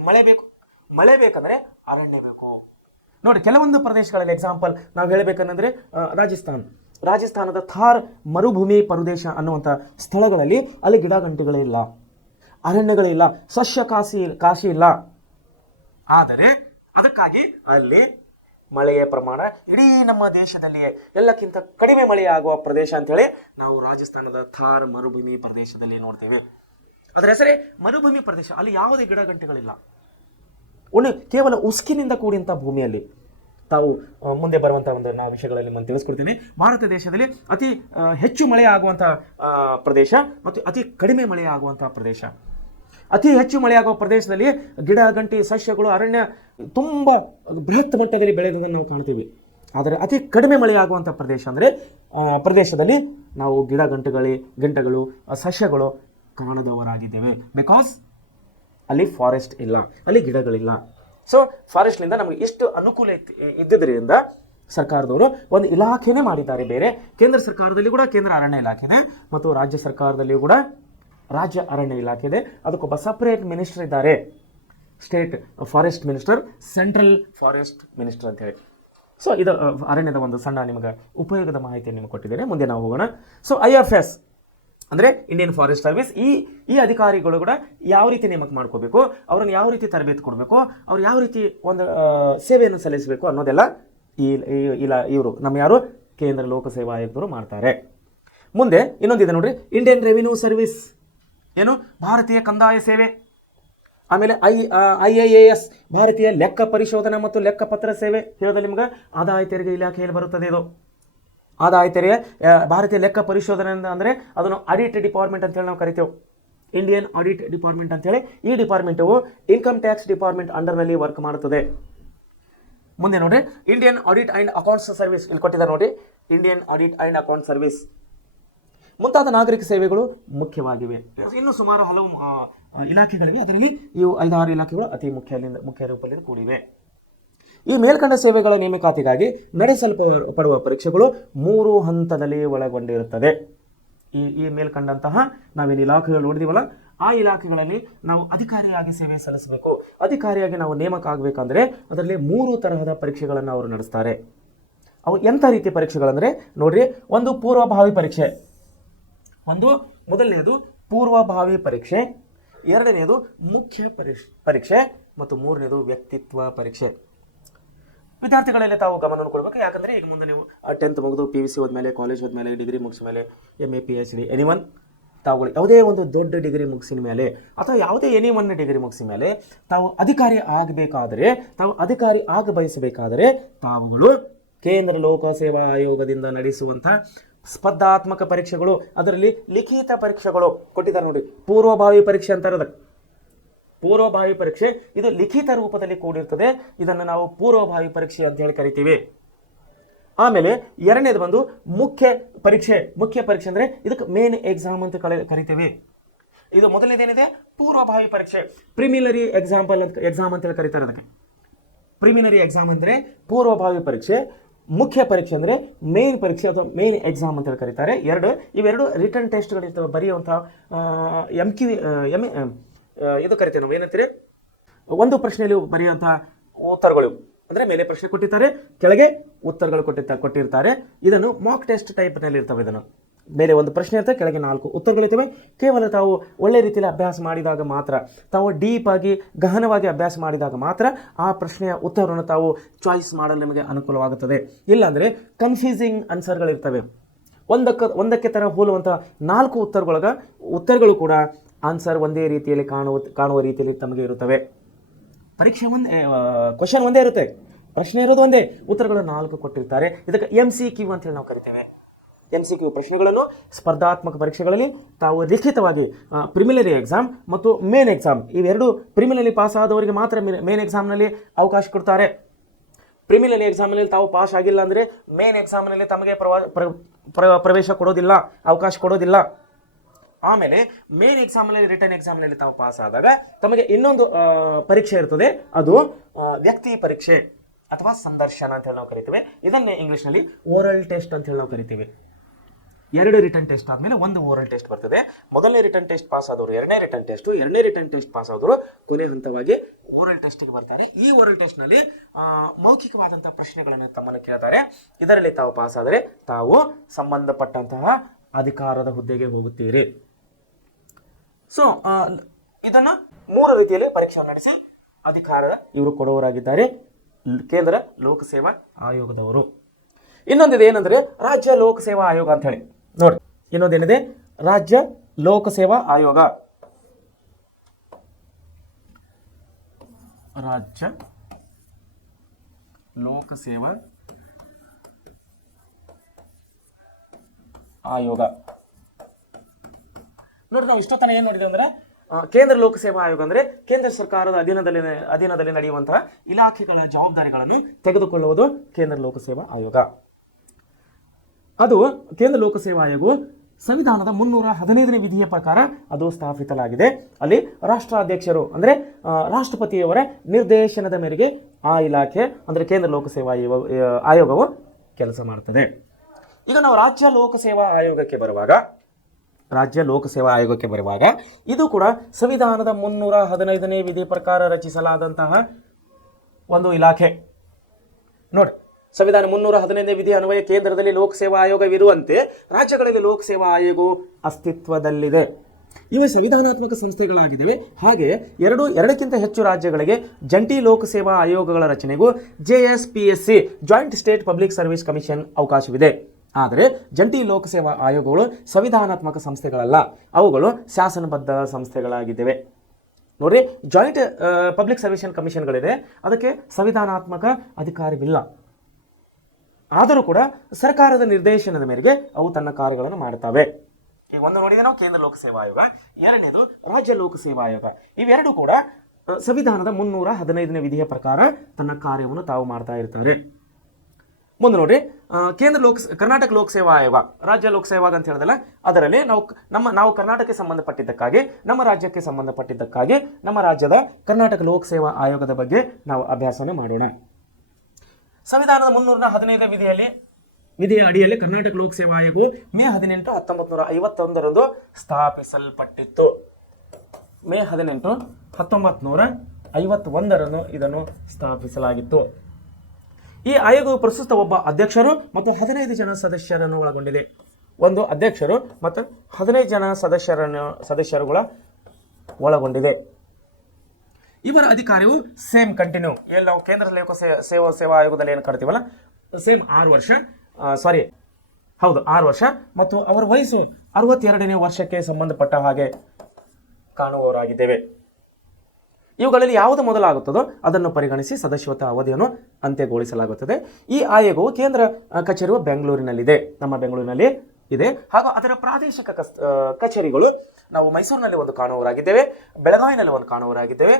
ಮಳೆ ಬೇಕು, ಮಳೆ ಬೇಕಂದ್ರೆ ಅರಣ್ಯ ಬೇಕು. ನೋಡಿ, ಕೆಲವೊಂದು ಪ್ರದೇಶಗಳಲ್ಲಿ ಎಕ್ಸಾಂಪಲ್ ನಾವು ಹೇಳಬೇಕಂದ್ರೆ ರಾಜಸ್ಥಾನದ ಥಾರ್ ಮರುಭೂಮಿ ಪ್ರದೇಶ ಅನ್ನುವಂಥ ಸ್ಥಳಗಳಲ್ಲಿ ಅಲ್ಲಿ ಗಿಡ ಗಂಟೆಗಳಿಲ್ಲ, ಅರಣ್ಯಗಳಿಲ್ಲ, ಸಸ್ಯ ಕಾಶಿ ಇಲ್ಲ. ಆದರೆ ಅದಕ್ಕಾಗಿ ಅಲ್ಲಿ ಮಳೆಯ ಪ್ರಮಾಣ ಇಡೀ ನಮ್ಮ ದೇಶದಲ್ಲಿಯೇ ಎಲ್ಲಕ್ಕಿಂತ ಕಡಿಮೆ ಮಳೆಯಾಗುವ ಪ್ರದೇಶ ಅಂತೇಳಿ ನಾವು ರಾಜಸ್ಥಾನದ ಥಾರ್ ಮರುಭೂಮಿ ಪ್ರದೇಶದಲ್ಲಿ ನೋಡ್ತೀವಿ. ಅದರ ಹೆಸರೇ ಮರುಭೂಮಿ ಪ್ರದೇಶ. ಅಲ್ಲಿ ಯಾವುದೇ ಗಿಡ ಗಂಟೆಗಳಿಲ್ಲ, ಕೇವಲ ಉಸ್ಕಿನಿಂದ ಕೂಡಿದಂಥ ಭೂಮಿಯಲ್ಲಿ. ತಾವು ಮುಂದೆ ಬರುವಂಥ ಒಂದು ವಿಷಯಗಳಲ್ಲಿ ನಾನು ತಿಳಿಸ್ಕೊಡ್ತೀನಿ. ಭಾರತ ದೇಶದಲ್ಲಿ ಅತಿ ಹೆಚ್ಚು ಮಳೆ ಆಗುವಂಥ ಪ್ರದೇಶ ಮತ್ತು ಅತಿ ಕಡಿಮೆ ಮಳೆ ಆಗುವಂಥ ಪ್ರದೇಶ. ಅತಿ ಹೆಚ್ಚು ಮಳೆಯಾಗುವ ಪ್ರದೇಶದಲ್ಲಿ ಗಿಡ ಗಂಟೆ ಸಸ್ಯಗಳು ಅರಣ್ಯ ತುಂಬ ಬೃಹತ್ ಮಟ್ಟದಲ್ಲಿ ಬೆಳೆಯೋದನ್ನು ನಾವು ಕಾಣ್ತೀವಿ. ಆದರೆ ಅತಿ ಕಡಿಮೆ ಮಳೆಯಾಗುವಂಥ ಪ್ರದೇಶ ಅಂದರೆ ಪ್ರದೇಶದಲ್ಲಿ ನಾವು ಗಿಡ ಗಂಟೆಗಳು ಸಸ್ಯಗಳು ಕಾಣದವರಾಗಿದ್ದೇವೆ. ಬಿಕಾಸ್ ಅಲ್ಲಿ ಫಾರೆಸ್ಟ್ ಇಲ್ಲ, ಅಲ್ಲಿ ಗಿಡಗಳಿಲ್ಲ. ಸೊ ಫಾರೆಸ್ಟ್ನಿಂದ ನಮಗೆ ಇಷ್ಟು ಅನುಕೂಲ ಇದ್ದಿದ್ದರಿಂದ ಸರ್ಕಾರದವರು ಒಂದು ಇಲಾಖೆನೇ ಮಾಡಿದ್ದಾರೆ. ಬೇರೆ ಕೇಂದ್ರ ಸರ್ಕಾರದಲ್ಲಿ ಕೂಡ ಕೇಂದ್ರ ಅರಣ್ಯ ಇಲಾಖೆ ಇದೆ ಮತ್ತು ರಾಜ್ಯ ಸರ್ಕಾರದಲ್ಲಿಯೂ ಕೂಡ ರಾಜ್ಯ ಅರಣ್ಯ ಇಲಾಖೆ ಇದೆ. ಅದಕ್ಕೊಬ್ಬ ಸಪರೇಟ್ ಮಿನಿಸ್ಟರ್ ಇದ್ದಾರೆ, state forest minister, central forest minister ಅಂತ ಹೇಳಿ. ಸೊ ಇದು ಅರಣ್ಯದ ಒಂದು ಸಣ್ಣ ನಿಮಗೆ ಉಪಯೋಗದ ಮಾಹಿತಿಯನ್ನು ನಿಮಗೆ ಕೊಟ್ಟಿದ್ದೇನೆ. ಮುಂದೆ ನಾವು ಹೋಗೋಣ. ಸೊ IFS ಅಂದರೆ ಇಂಡಿಯನ್ ಫಾರೆಸ್ಟ್ ಸರ್ವಿಸ್. ಈ ಅಧಿಕಾರಿಗಳು ಕೂಡ ಯಾವ ರೀತಿ ನೇಮಕ ಮಾಡ್ಕೋಬೇಕು, ಅವ್ರನ್ನ ಯಾವ ರೀತಿ ತರಬೇತಿ ಕೊಡಬೇಕು, ಅವ್ರು ಯಾವ ರೀತಿ ಒಂದು ಸೇವೆಯನ್ನು ಸಲ್ಲಿಸಬೇಕು ಅನ್ನೋದೆಲ್ಲ ಇವರು ನಮ್ಮ ಯಾರು ಕೇಂದ್ರ ಲೋಕಸೇವಾ ಆಯುಕ್ತರು ಮಾಡ್ತಾರೆ. ಮುಂದೆ ಇನ್ನೊಂದಿದೆ ನೋಡ್ರಿ, ಇಂಡಿಯನ್ ರೆವಿನ್ಯೂ ಸರ್ವಿಸ್, ಏನು ಭಾರತೀಯ ಕಂದಾಯ ಸೇವೆ. ಆಮೇಲೆ IAS ಭಾರತೀಯ ಲೆಕ್ಕ ಪರಿಶೋಧನಾ ಮತ್ತು ಲೆಕ್ಕಪತ್ರ ಸೇವೆ. ಹೇಳಿದ್ರೆ ನಿಮ್ಗೆ ಆದಾಯ ತೆರಿಗೆ ಇಲಾಖೆಯಲ್ಲಿ ಬರುತ್ತದೆ. ಇದು ಆದಾಯ ತೆರಿಗೆ ಭಾರತೀಯ ಲೆಕ್ಕ ಪರಿಶೋಧನೆ ಅಂದರೆ ಅದನ್ನು ಆಡಿಟ್ ಡಿಪಾರ್ಟ್ಮೆಂಟ್ ಅಂತೇಳಿ ನಾವು ಕರಿತೇವೆ, ಇಂಡಿಯನ್ ಆಡಿಟ್ ಡಿಪಾರ್ಟ್ಮೆಂಟ್ ಅಂತೇಳಿ. ಈ ಡಿಪಾರ್ಟ್ಮೆಂಟು ಇನ್ಕಮ್ ಟ್ಯಾಕ್ಸ್ ಡಿಪಾರ್ಟ್ಮೆಂಟ್ ಅಂಡರ್ನಲ್ಲಿ ವರ್ಕ್ ಮಾಡುತ್ತದೆ. ಮುಂದೆ ನೋಡ್ರಿ, Indian audit and accounts service ಇಲ್ಲಿ ಕೊಟ್ಟಿದ್ದಾರೆ ನೋಡಿ, Indian audit and account service. ಮುಂತಾದ ನಾಗರಿಕ ಸೇವೆಗಳು ಮುಖ್ಯವಾಗಿವೆ. ಇನ್ನು ಸುಮಾರು ಹಲವು ಇಲಾಖೆಗಳಿವೆ, ಅದರಲ್ಲಿ ಇವು 5-6 ಇಲಾಖೆಗಳು ಅತಿ ಮುಖ್ಯ ರೂಪದಲ್ಲಿ ಕೂಡಿವೆ. ಈ ಮೇಲ್ಕಂಡ ಸೇವೆಗಳ ನೇಮಕಾತಿಗಾಗಿ ನಡೆಸಲ್ಪಡುವ ಪರೀಕ್ಷೆಗಳು 3 ಹಂತದಲ್ಲಿ ಒಳಗೊಂಡಿರುತ್ತದೆ. ಈ ಮೇಲ್ಕಂಡಂತಹ ನಾವೇನು ಇಲಾಖೆಗಳು ನೋಡಿದೀವಲ್ಲ, ಆ ಇಲಾಖೆಗಳಲ್ಲಿ ನಾವು ಅಧಿಕಾರಿಯಾಗಿ ಸೇವೆ ಸಲ್ಲಿಸಬೇಕು. ಅಧಿಕಾರಿಯಾಗಿ ನಾವು ನೇಮಕ ಆಗಬೇಕಂದ್ರೆ ಅದರಲ್ಲಿ 3 ತರಹದ ಪರೀಕ್ಷೆಗಳನ್ನು ಅವರು ನಡೆಸ್ತಾರೆ. ಅವು ಎಂಥ ರೀತಿ ಪರೀಕ್ಷೆಗಳಂದರೆ ನೋಡ್ರಿ, ಒಂದು ಪೂರ್ವಭಾವಿ ಪರೀಕ್ಷೆ, ಮೊದಲನೇದು ಪೂರ್ವಭಾವಿ ಪರೀಕ್ಷೆ, ಎರಡನೇದು ಮುಖ್ಯ ಪರೀಕ್ಷೆ ಮತ್ತು ಮೂರನೇದು ವ್ಯಕ್ತಿತ್ವ ಪರೀಕ್ಷೆ. ವಿದ್ಯಾರ್ಥಿಗಳಲ್ಲಿ ತಾವು ಗಮನವನ್ನು ಕೊಡಬೇಕು. ಯಾಕಂದರೆ ಈಗ ಮುಂದೆ ನೀವು 10th ಮುಗಿದು PUC ಹೋದ್ಮೇಲೆ, ಕಾಲೇಜ್ ಹೋದ್ಮೇಲೆ, ಡಿಗ್ರಿ ಮುಗಿಸಿದ ಮೇಲೆ, MA PhD ಎನಿವನ್ ತಾವುಗಳು ಯಾವುದೇ ಒಂದು ದೊಡ್ಡ ಡಿಗ್ರಿ ಮುಗಿಸಿದ ಮೇಲೆ ಅಥವಾ ಯಾವುದೇ ಎನಿವನ್ ಡಿಗ್ರಿ ಮುಗಿಸಿದ ಮೇಲೆ ತಾವು ಅಧಿಕಾರಿ ಆಗಬಯಸಬೇಕಾದರೆ ತಾವುಗಳು ಕೇಂದ್ರ ಲೋಕಸೇವಾ ಆಯೋಗದಿಂದ ನಡೆಸುವಂಥ ಸ್ಪರ್ಧಾತ್ಮಕ ಪರೀಕ್ಷೆಗಳು, ಅದರಲ್ಲಿ ಲಿಖಿತ ಪರೀಕ್ಷೆಗಳು ಕೊಟ್ಟಿದ್ದಾರೆ ನೋಡಿ. ಪೂರ್ವಭಾವಿ ಪರೀಕ್ಷೆ ಅಂತಾರೆ ಅದಕ್ಕೆ. ಪೂರ್ವಭಾವಿ ಪರೀಕ್ಷೆ ಇದು ಲಿಖಿತ ರೂಪದಲ್ಲಿ ಕೂಡಿರ್ತದೆ. ಇದನ್ನು ನಾವು ಪೂರ್ವಭಾವಿ ಪರೀಕ್ಷೆ ಅಂತ ಹೇಳಿ ಕರಿತೀವಿ. ಆಮೇಲೆ ಎರಡನೇದು ಬಂದು ಮುಖ್ಯ ಪರೀಕ್ಷೆ ಅಂದರೆ ಇದಕ್ಕೆ ಮೇನ್ ಎಕ್ಸಾಮ್ ಅಂತ ಕರಿತೀವಿ. ಇದು ಮೊದಲನೇದೇನಿದೆ ಪೂರ್ವಭಾವಿ ಪರೀಕ್ಷೆ, ಪ್ರಿಮಿನರಿ ಎಕ್ಸಾಮ್ ಅಂತ ಹೇಳಿ ಕರೀತಾರೆ ಅದಕ್ಕೆ. ಪ್ರಿಮಿನರಿ ಎಕ್ಸಾಮ್ ಅಂದರೆ ಪೂರ್ವಭಾವಿ ಪರೀಕ್ಷೆ, ಮುಖ್ಯ ಪರೀಕ್ಷೆ ಅಂದರೆ ಮೇನ್ ಪರೀಕ್ಷೆ ಅಥವಾ ಮೇನ್ ಎಕ್ಸಾಮ್ ಅಂತ ಹೇಳಿ ಕರೀತಾರೆ. ಇವೆರಡು ರಿಟರ್ನ್ ಟೆಸ್ಟ್ಗಳಿರ್ತವೆ, ಬರೆಯುವಂಥ ಇದು ಕರಿತೇವೆ ನಾವು ಏನಂತೀರಿ, ಒಂದು ಪ್ರಶ್ನೆಯಲ್ಲಿ ಬರೆಯುವಂಥ ಉತ್ತರಗಳು ಅಂದರೆ ಮೇಲೆ ಪ್ರಶ್ನೆ ಕೊಟ್ಟಿರ್ತಾರೆ, ಕೆಳಗೆ ಉತ್ತರಗಳು ಕೊಟ್ಟಿರ್ತಾರೆ. ಇದನ್ನು ಮಾಕ್ ಟೆಸ್ಟ್ ಟೈಪ್ನಲ್ಲಿ ಇರ್ತವೆ. ಇದನ್ನು ಮೇಲೆ ಒಂದು ಪ್ರಶ್ನೆ ಇರ್ತವೆ, ಕೆಳಗೆ 4 ಉತ್ತರಗಳಿರ್ತವೆ. ಕೇವಲ ತಾವು ಒಳ್ಳೆ ರೀತಿಯಲ್ಲಿ ಅಭ್ಯಾಸ ಮಾಡಿದಾಗ ಮಾತ್ರ, ತಾವು ಡೀಪ್ ಆಗಿ ಗಹನವಾಗಿ ಅಭ್ಯಾಸ ಮಾಡಿದಾಗ ಮಾತ್ರ ಆ ಪ್ರಶ್ನೆಯ ಉತ್ತರವನ್ನು ತಾವು ಚಾಯ್ಸ್ ಮಾಡಲು ನಿಮಗೆ ಅನುಕೂಲವಾಗುತ್ತದೆ. ಇಲ್ಲಾಂದರೆ ಕನ್ಫ್ಯೂಸಿಂಗ್ ಆನ್ಸರ್ಗಳಿರ್ತವೆ. ಒಂದಕ್ಕೆ ತರ ಹೋಲುವಂಥ 4 ಉತ್ತರಗಳು ಕೂಡ ಆನ್ಸರ್ ಒಂದೇ ರೀತಿಯಲ್ಲಿ ಕಾಣುವ ರೀತಿಯಲ್ಲಿ ತಮಗೆ ಇರುತ್ತವೆ. ಪರೀಕ್ಷೆ ಕ್ವಶನ್ ಒಂದೇ ಇರುತ್ತೆ, ಪ್ರಶ್ನೆ ಇರೋದು ಒಂದೇ, ಉತ್ತರಗಳು 4 ಕೊಟ್ಟಿರ್ತಾರೆ. ಇದಕ್ಕೆ MCQ ಅಂತ ಹೇಳಿ ನಾವು ಕರಿತೇವೆ. MCQ ಪ್ರಶ್ನೆಗಳನ್ನು ಸ್ಪರ್ಧಾತ್ಮಕ ಪರೀಕ್ಷೆಗಳಲ್ಲಿ ತಾವು ಲಿಖಿತವಾಗಿ ಪ್ರಿಮಿನರಿ ಎಕ್ಸಾಮ್ ಮತ್ತು ಮೇನ್ ಎಕ್ಸಾಮ್ ಇವೆರಡು, ಪ್ರಿಮಿನರಿ ಪಾಸ್ ಆದವರಿಗೆ ಮಾತ್ರ ಮೇನ್ ಎಕ್ಸಾಮ್ನಲ್ಲಿ ಅವಕಾಶ ಕೊಡ್ತಾರೆ. ಪ್ರಿಮಿನರಿ ಎಕ್ಸಾಮ್ನಲ್ಲಿ ತಾವು ಪಾಸ್ ಆಗಿಲ್ಲ ಅಂದರೆ ಮೇನ್ ಎಕ್ಸಾಮ್ನಲ್ಲಿ ತಮಗೆ ಪ್ರವೇಶ ಕೊಡೋದಿಲ್ಲ, ಅವಕಾಶ ಕೊಡೋದಿಲ್ಲ. ಆಮೇಲೆ ಮೇನ್ ಎಕ್ಸಾಮ್ನಲ್ಲಿ ರಿಟರ್ನ್ ಎಕ್ಸಾಮ್ನಲ್ಲಿ ತಾವು ಪಾಸ್ ಆದಾಗ ತಮಗೆ ಇನ್ನೊಂದು ಪರೀಕ್ಷೆ ಇರ್ತದೆ, ಅದು ವ್ಯಕ್ತಿ ಪರೀಕ್ಷೆ ಅಥವಾ ಸಂದರ್ಶನ ಅಂತ ಹೇಳಿ ನಾವು ಕರಿತೀವಿ. ಇದನ್ನೇ ಇಂಗ್ಲಿಷ್ನಲ್ಲಿ ಓರಲ್ ಟೆಸ್ಟ್ ಅಂತ ಹೇಳಿ ನಾವು ಕರಿತೀವಿ. 2 ರಿಟರ್ನ್ ಟೆಸ್ಟ್ ಆದಮೇಲೆ 1 ಓರಲ್ ಟೆಸ್ಟ್ ಬರ್ತದೆ. ಮೊದಲನೇ ರಿಟರ್ನ್ ಟೆಸ್ಟ್ ಪಾಸ್ ಆದವರು 2ನೇ ರಿಟರ್ನ್ ಟೆಸ್ಟ್, 2ನೇ ರಿಟರ್ನ್ ಟೆಸ್ಟ್ ಪಾಸ್ ಆದವರು ಕೊನೆ ಹಂತವಾಗಿ ಓರಲ್ ಟೆಸ್ಟ್ಗೆ ಬರ್ತಾರೆ. ಈ ಓರಲ್ ಟೆಸ್ಟ್ನಲ್ಲಿ ಮೌಖಿಕವಾದಂತಹ ಪ್ರಶ್ನೆಗಳನ್ನು ತಮ್ಮನ್ನು ಕೇಳ್ತಾರೆ. ಇದರಲ್ಲಿ ತಾವು ಪಾಸ್ ಆದರೆ ತಾವು ಸಂಬಂಧಪಟ್ಟಂತಹ ಅಧಿಕಾರದ ಹುದ್ದೆಗೆ ಹೋಗುತ್ತೀರಿ. ಸೊ ಇದನ್ನ 3 ರೀತಿಯಲ್ಲಿ ಪರೀಕ್ಷೆ ನಡೆಸಿ ಅಧಿಕಾರದ ಇವರು ಕೊಡುವವರಾಗಿದ್ದಾರೆ, ಕೇಂದ್ರ ಲೋಕಸೇವಾ ಆಯೋಗದವರು. ಇನ್ನೊಂದಿದೆ ಏನಂದ್ರೆ ರಾಜ್ಯ ಲೋಕಸೇವಾ ಆಯೋಗ ಅಂತ ಹೇಳಿ. ನೋಡಿ, ಇನ್ನೊಂದೇನಿದೆ, ರಾಜ್ಯ ಲೋಕಸೇವಾ ಆಯೋಗ. ರಾಜ್ಯ ಲೋಕಸೇವಾ ಆಯೋಗ. ನೋಡಿ, ನಾವು ಇಷ್ಟೊತ್ತನ ಏನ್ ನೋಡಿದ್ವಿ ಅಂದ್ರೆ ಕೇಂದ್ರ ಲೋಕಸೇವಾ ಆಯೋಗ ಅಂದ್ರೆ ಕೇಂದ್ರ ಸರ್ಕಾರದ ಅಧೀನದಲ್ಲಿ ನಡೆಯುವಂತಹ ಇಲಾಖೆಗಳ ಜವಾಬ್ದಾರಿಗಳನ್ನು ತೆಗೆದುಕೊಳ್ಳುವುದು ಕೇಂದ್ರ ಲೋಕಸೇವಾ ಆಯೋಗ. ಅದು ಕೇಂದ್ರ ಲೋಕಸೇವಾ ಆಯೋಗವು ಸಂವಿಧಾನದ 315ನೇ ವಿಧಿಯ ಪ್ರಕಾರ ಅದು ಸ್ಥಾಪಿಸಲಾಗಿದೆ. ಅಲ್ಲಿ ರಾಷ್ಟ್ರಾಧ್ಯಕ್ಷರು ಅಂದ್ರೆ ರಾಷ್ಟ್ರಪತಿಯವರ ನಿರ್ದೇಶನದ ಮೇರೆಗೆ ಆ ಇಲಾಖೆ ಅಂದ್ರೆ ಕೇಂದ್ರ ಲೋಕಸೇವಾ ಆಯೋಗವು ಕೆಲಸ ಮಾಡುತ್ತದೆ. ಈಗ ನಾವು ರಾಜ್ಯ ಲೋಕಸೇವಾ ಆಯೋಗಕ್ಕೆ ಬರುವಾಗ ಇದು ಕೂಡ ಸಂವಿಧಾನದ 315ನೇ ವಿಧಿ ಪ್ರಕಾರ ರಚಿಸಲಾದಂತಹ ಒಂದು ಇಲಾಖೆ. ನೋಡಿ, ಸಂವಿಧಾನ 315ನೇ ವಿಧಿ ಅನ್ವಯ ಕೇಂದ್ರದಲ್ಲಿ ಲೋಕಸೇವಾ ಆಯೋಗವಿರುವಂತೆ ರಾಜ್ಯಗಳಲ್ಲಿ ಲೋಕಸೇವಾ ಆಯೋಗವು ಅಸ್ತಿತ್ವದಲ್ಲಿದೆ. ಇವೆ ಸಂವಿಧಾನಾತ್ಮಕ ಸಂಸ್ಥೆಗಳಾಗಿದ್ದಾವೆ. ಹಾಗೆ ಎರಡಕ್ಕಿಂತ ಹೆಚ್ಚು ರಾಜ್ಯಗಳಿಗೆ ಜಂಟಿ ಲೋಕಸೇವಾ ಆಯೋಗಗಳ ರಚನೆಗೂ JSPSC joint state public service commission ಅವಕಾಶವಿದೆ. ಆದರೆ ಜಂಟಿ ಲೋಕಸೇವಾ ಆಯೋಗಗಳು ಸಂವಿಧಾನಾತ್ಮಕ ಸಂಸ್ಥೆಗಳಲ್ಲ, ಅವುಗಳು ಶಾಸನಬದ್ಧ ಸಂಸ್ಥೆಗಳಾಗಿದ್ದಾವೆ. ನೋಡ್ರಿ, ಜಾಯಿಂಟ್ ಪಬ್ಲಿಕ್ ಸರ್ವಿಸ್ ಕಮಿಷನ್ಗಳಿದೆ, ಅದಕ್ಕೆ ಸಂವಿಧಾನಾತ್ಮಕ ಅಧಿಕಾರವಿಲ್ಲ. ಆದರೂ ಕೂಡ ಸರ್ಕಾರದ ನಿರ್ದೇಶನದ ಮೇರೆಗೆ ಅವು ತನ್ನ ಕಾರ್ಯಗಳನ್ನು ಮಾಡುತ್ತವೆ. ಈಗ ಒಂದು ನೋಡಿದ್ರೆ ನಾವು ಕೇಂದ್ರ ಲೋಕಸೇವಾ ಆಯೋಗ, ಎರಡನೇದು ರಾಜ್ಯ ಲೋಕಸೇವಾ ಆಯೋಗ. ಇವೆರಡು ಕೂಡ ಸಂವಿಧಾನದ 315ನೇ ವಿಧಿಯ ಪ್ರಕಾರ ತನ್ನ ಕಾರ್ಯವನ್ನು ತಾವು ಮಾಡ್ತಾ ಇರ್ತಾರೆ. ಮುಂದೆ ನೋಡ್ರಿ, ಕರ್ನಾಟಕ ಲೋಕಸೇವಾ ಆಯೋಗ, ರಾಜ್ಯ ಲೋಕಸೇವಾ ಅಂತ ಹೇಳಿದಲ್ಲ, ಅದರಲ್ಲಿ ನಾವು ಕರ್ನಾಟಕಕ್ಕೆ ಸಂಬಂಧಪಟ್ಟಿದ್ದಕ್ಕಾಗಿ, ನಮ್ಮ ರಾಜ್ಯಕ್ಕೆ ಸಂಬಂಧಪಟ್ಟಿದ್ದಕ್ಕಾಗಿ ನಮ್ಮ ರಾಜ್ಯದ ಕರ್ನಾಟಕ ಲೋಕಸೇವಾ ಆಯೋಗದ ಬಗ್ಗೆ ನಾವು ಅಭ್ಯಾಸನೆ ಮಾಡೋಣ. ಸಂವಿಧಾನದ 315ನೇ ವಿಧಿಯ ಅಡಿಯಲ್ಲಿ ಕರ್ನಾಟಕ ಲೋಕಸೇವಾ ಆಯೋಗವು ಮೇ 18, 1951 ಸ್ಥಾಪಿಸಲ್ಪಟ್ಟಿತ್ತು. ಮೇ 18, 1951 ಇದನ್ನು ಸ್ಥಾಪಿಸಲಾಗಿತ್ತು. ಈ ಆಯೋಗವು ಪ್ರಸ್ತುತ ಒಬ್ಬ ಅಧ್ಯಕ್ಷರು ಮತ್ತು 15 ಜನ ಸದಸ್ಯರನ್ನು ಒಳಗೊಂಡಿದೆ. ಒಂದು ಅಧ್ಯಕ್ಷರು ಮತ್ತು 15 ಜನ ಸದಸ್ಯರುಗಳ ಒಳಗೊಂಡಿದೆ. ಇವರ ಅಧಿಕಾರವು ಸೇಮ್ ಕಂಟಿನ್ಯೂ, ಎಲ್ಲಿ ನಾವು ಕೇಂದ್ರ ಲೋಕಸೇವಾ ಆಯೋಗದಲ್ಲಿ ಏನು ಕರಿತೀವಲ್ಲ, ಸೇಮ್ 6 ವರ್ಷ, 6 ವರ್ಷ, ಮತ್ತು ಅವರ ವಯಸ್ಸು 62ನೇ ವರ್ಷಕ್ಕೆ ಸಂಬಂಧಪಟ್ಟ ಹಾಗೆ ಕಾಣುವವರಾಗಿದ್ದೇವೆ. ಇವುಗಳಲ್ಲಿ ಯಾವುದು ಮೊದಲಾಗುತ್ತದೋ ಅದನ್ನು ಪರಿಗಣಿಸಿ ಸದಸ್ಯತ್ವ ಅವಧಿಯನ್ನು ಅಂತ್ಯಗೊಳಿಸಲಾಗುತ್ತದೆ. ಈ ಆಯೋಗವು ಕೇಂದ್ರ ಕಚೇರಿಯು ಬೆಂಗಳೂರಿನಲ್ಲಿದೆ, ನಮ್ಮ ಬೆಂಗಳೂರಿನಲ್ಲಿ ಇದೆ. ಹಾಗೂ ಅದರ ಪ್ರಾದೇಶಿಕ ಕಚೇರಿಗಳು ನಾವು ಮೈಸೂರಿನಲ್ಲಿ ಒಂದು ಕಾಣುವವರಾಗಿದ್ದೇವೆ, ಬೆಳಗಾವಿನಲ್ಲಿ ಒಂದು ಕಾಣುವವರಾಗಿದ್ದೇವೆ,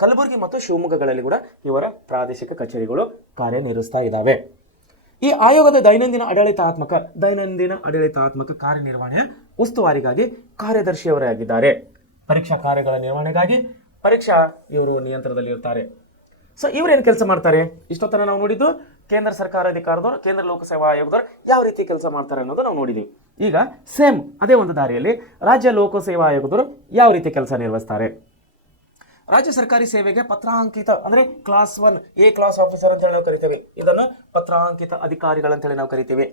ಕಲಬುರಗಿ ಮತ್ತು ಶಿವಮೊಗ್ಗಗಳಲ್ಲಿ ಕೂಡ ಇವರ ಪ್ರಾದೇಶಿಕ ಕಚೇರಿಗಳು ಕಾರ್ಯನಿರ್ವಹಿಸ್ತಾ ಇದ್ದಾವೆ. ಈ ಆಯೋಗದ ದೈನಂದಿನ ಆಡಳಿತಾತ್ಮಕ ಕಾರ್ಯನಿರ್ವಹಣೆಯ ಉಸ್ತುವಾರಿಗಾಗಿ ಕಾರ್ಯದರ್ಶಿಯವರೇ ಆಗಿದ್ದಾರೆ. ಪರೀಕ್ಷಾ ಕಾರ್ಯಗಳ ನಿರ್ವಹಣೆಗಾಗಿ ಪರೀಕ್ಷಾ ಇವರು ನಿಯಂತ್ರಣದಲ್ಲಿ ಇರ್ತಾರೆ. ಸೊ ಇವರೇನು ಕೆಲಸ ಮಾಡ್ತಾರೆ? ಇಷ್ಟೊತ್ತನ ನಾವು ನೋಡಿದ್ದು ಕೇಂದ್ರ ಸರ್ಕಾರ ಅಧಿಕಾರದವರು, ಕೇಂದ್ರ ಲೋಕಸೇವಾ ಆಯೋಗದವರು ಯಾವ ರೀತಿ ಕೆಲಸ ಮಾಡ್ತಾರೆ ಅನ್ನೋದು ನಾವು ನೋಡಿದ್ವಿ. ಈಗ ಸೇಮ್ ಅದೇ ಒಂದು ದಾರಿಯಲ್ಲಿ ರಾಜ್ಯ ಲೋಕಸೇವಾ ಆಯೋಗದವರು ಯಾವ ರೀತಿ ಕೆಲಸ ನಿರ್ವಹಿಸ್ತಾರೆ. ರಾಜ್ಯ ಸರ್ಕಾರಿ ಸೇವೆಗೆ ಪತ್ರಾಂಕಿತ ಅಂದ್ರೆ ಕ್ಲಾಸ್ 1 A ಕ್ಲಾಸ್ ಆಫೀಸರ್ ಅಂತ ಹೇಳಿ ನಾವು ಕರಿತೇವೆ. ಇದನ್ನು ಪತ್ರಾಂಕಿತ ಅಧಿಕಾರಿಗಳಂತೇಳಿ ನಾವು ಕರಿತೇವೆ.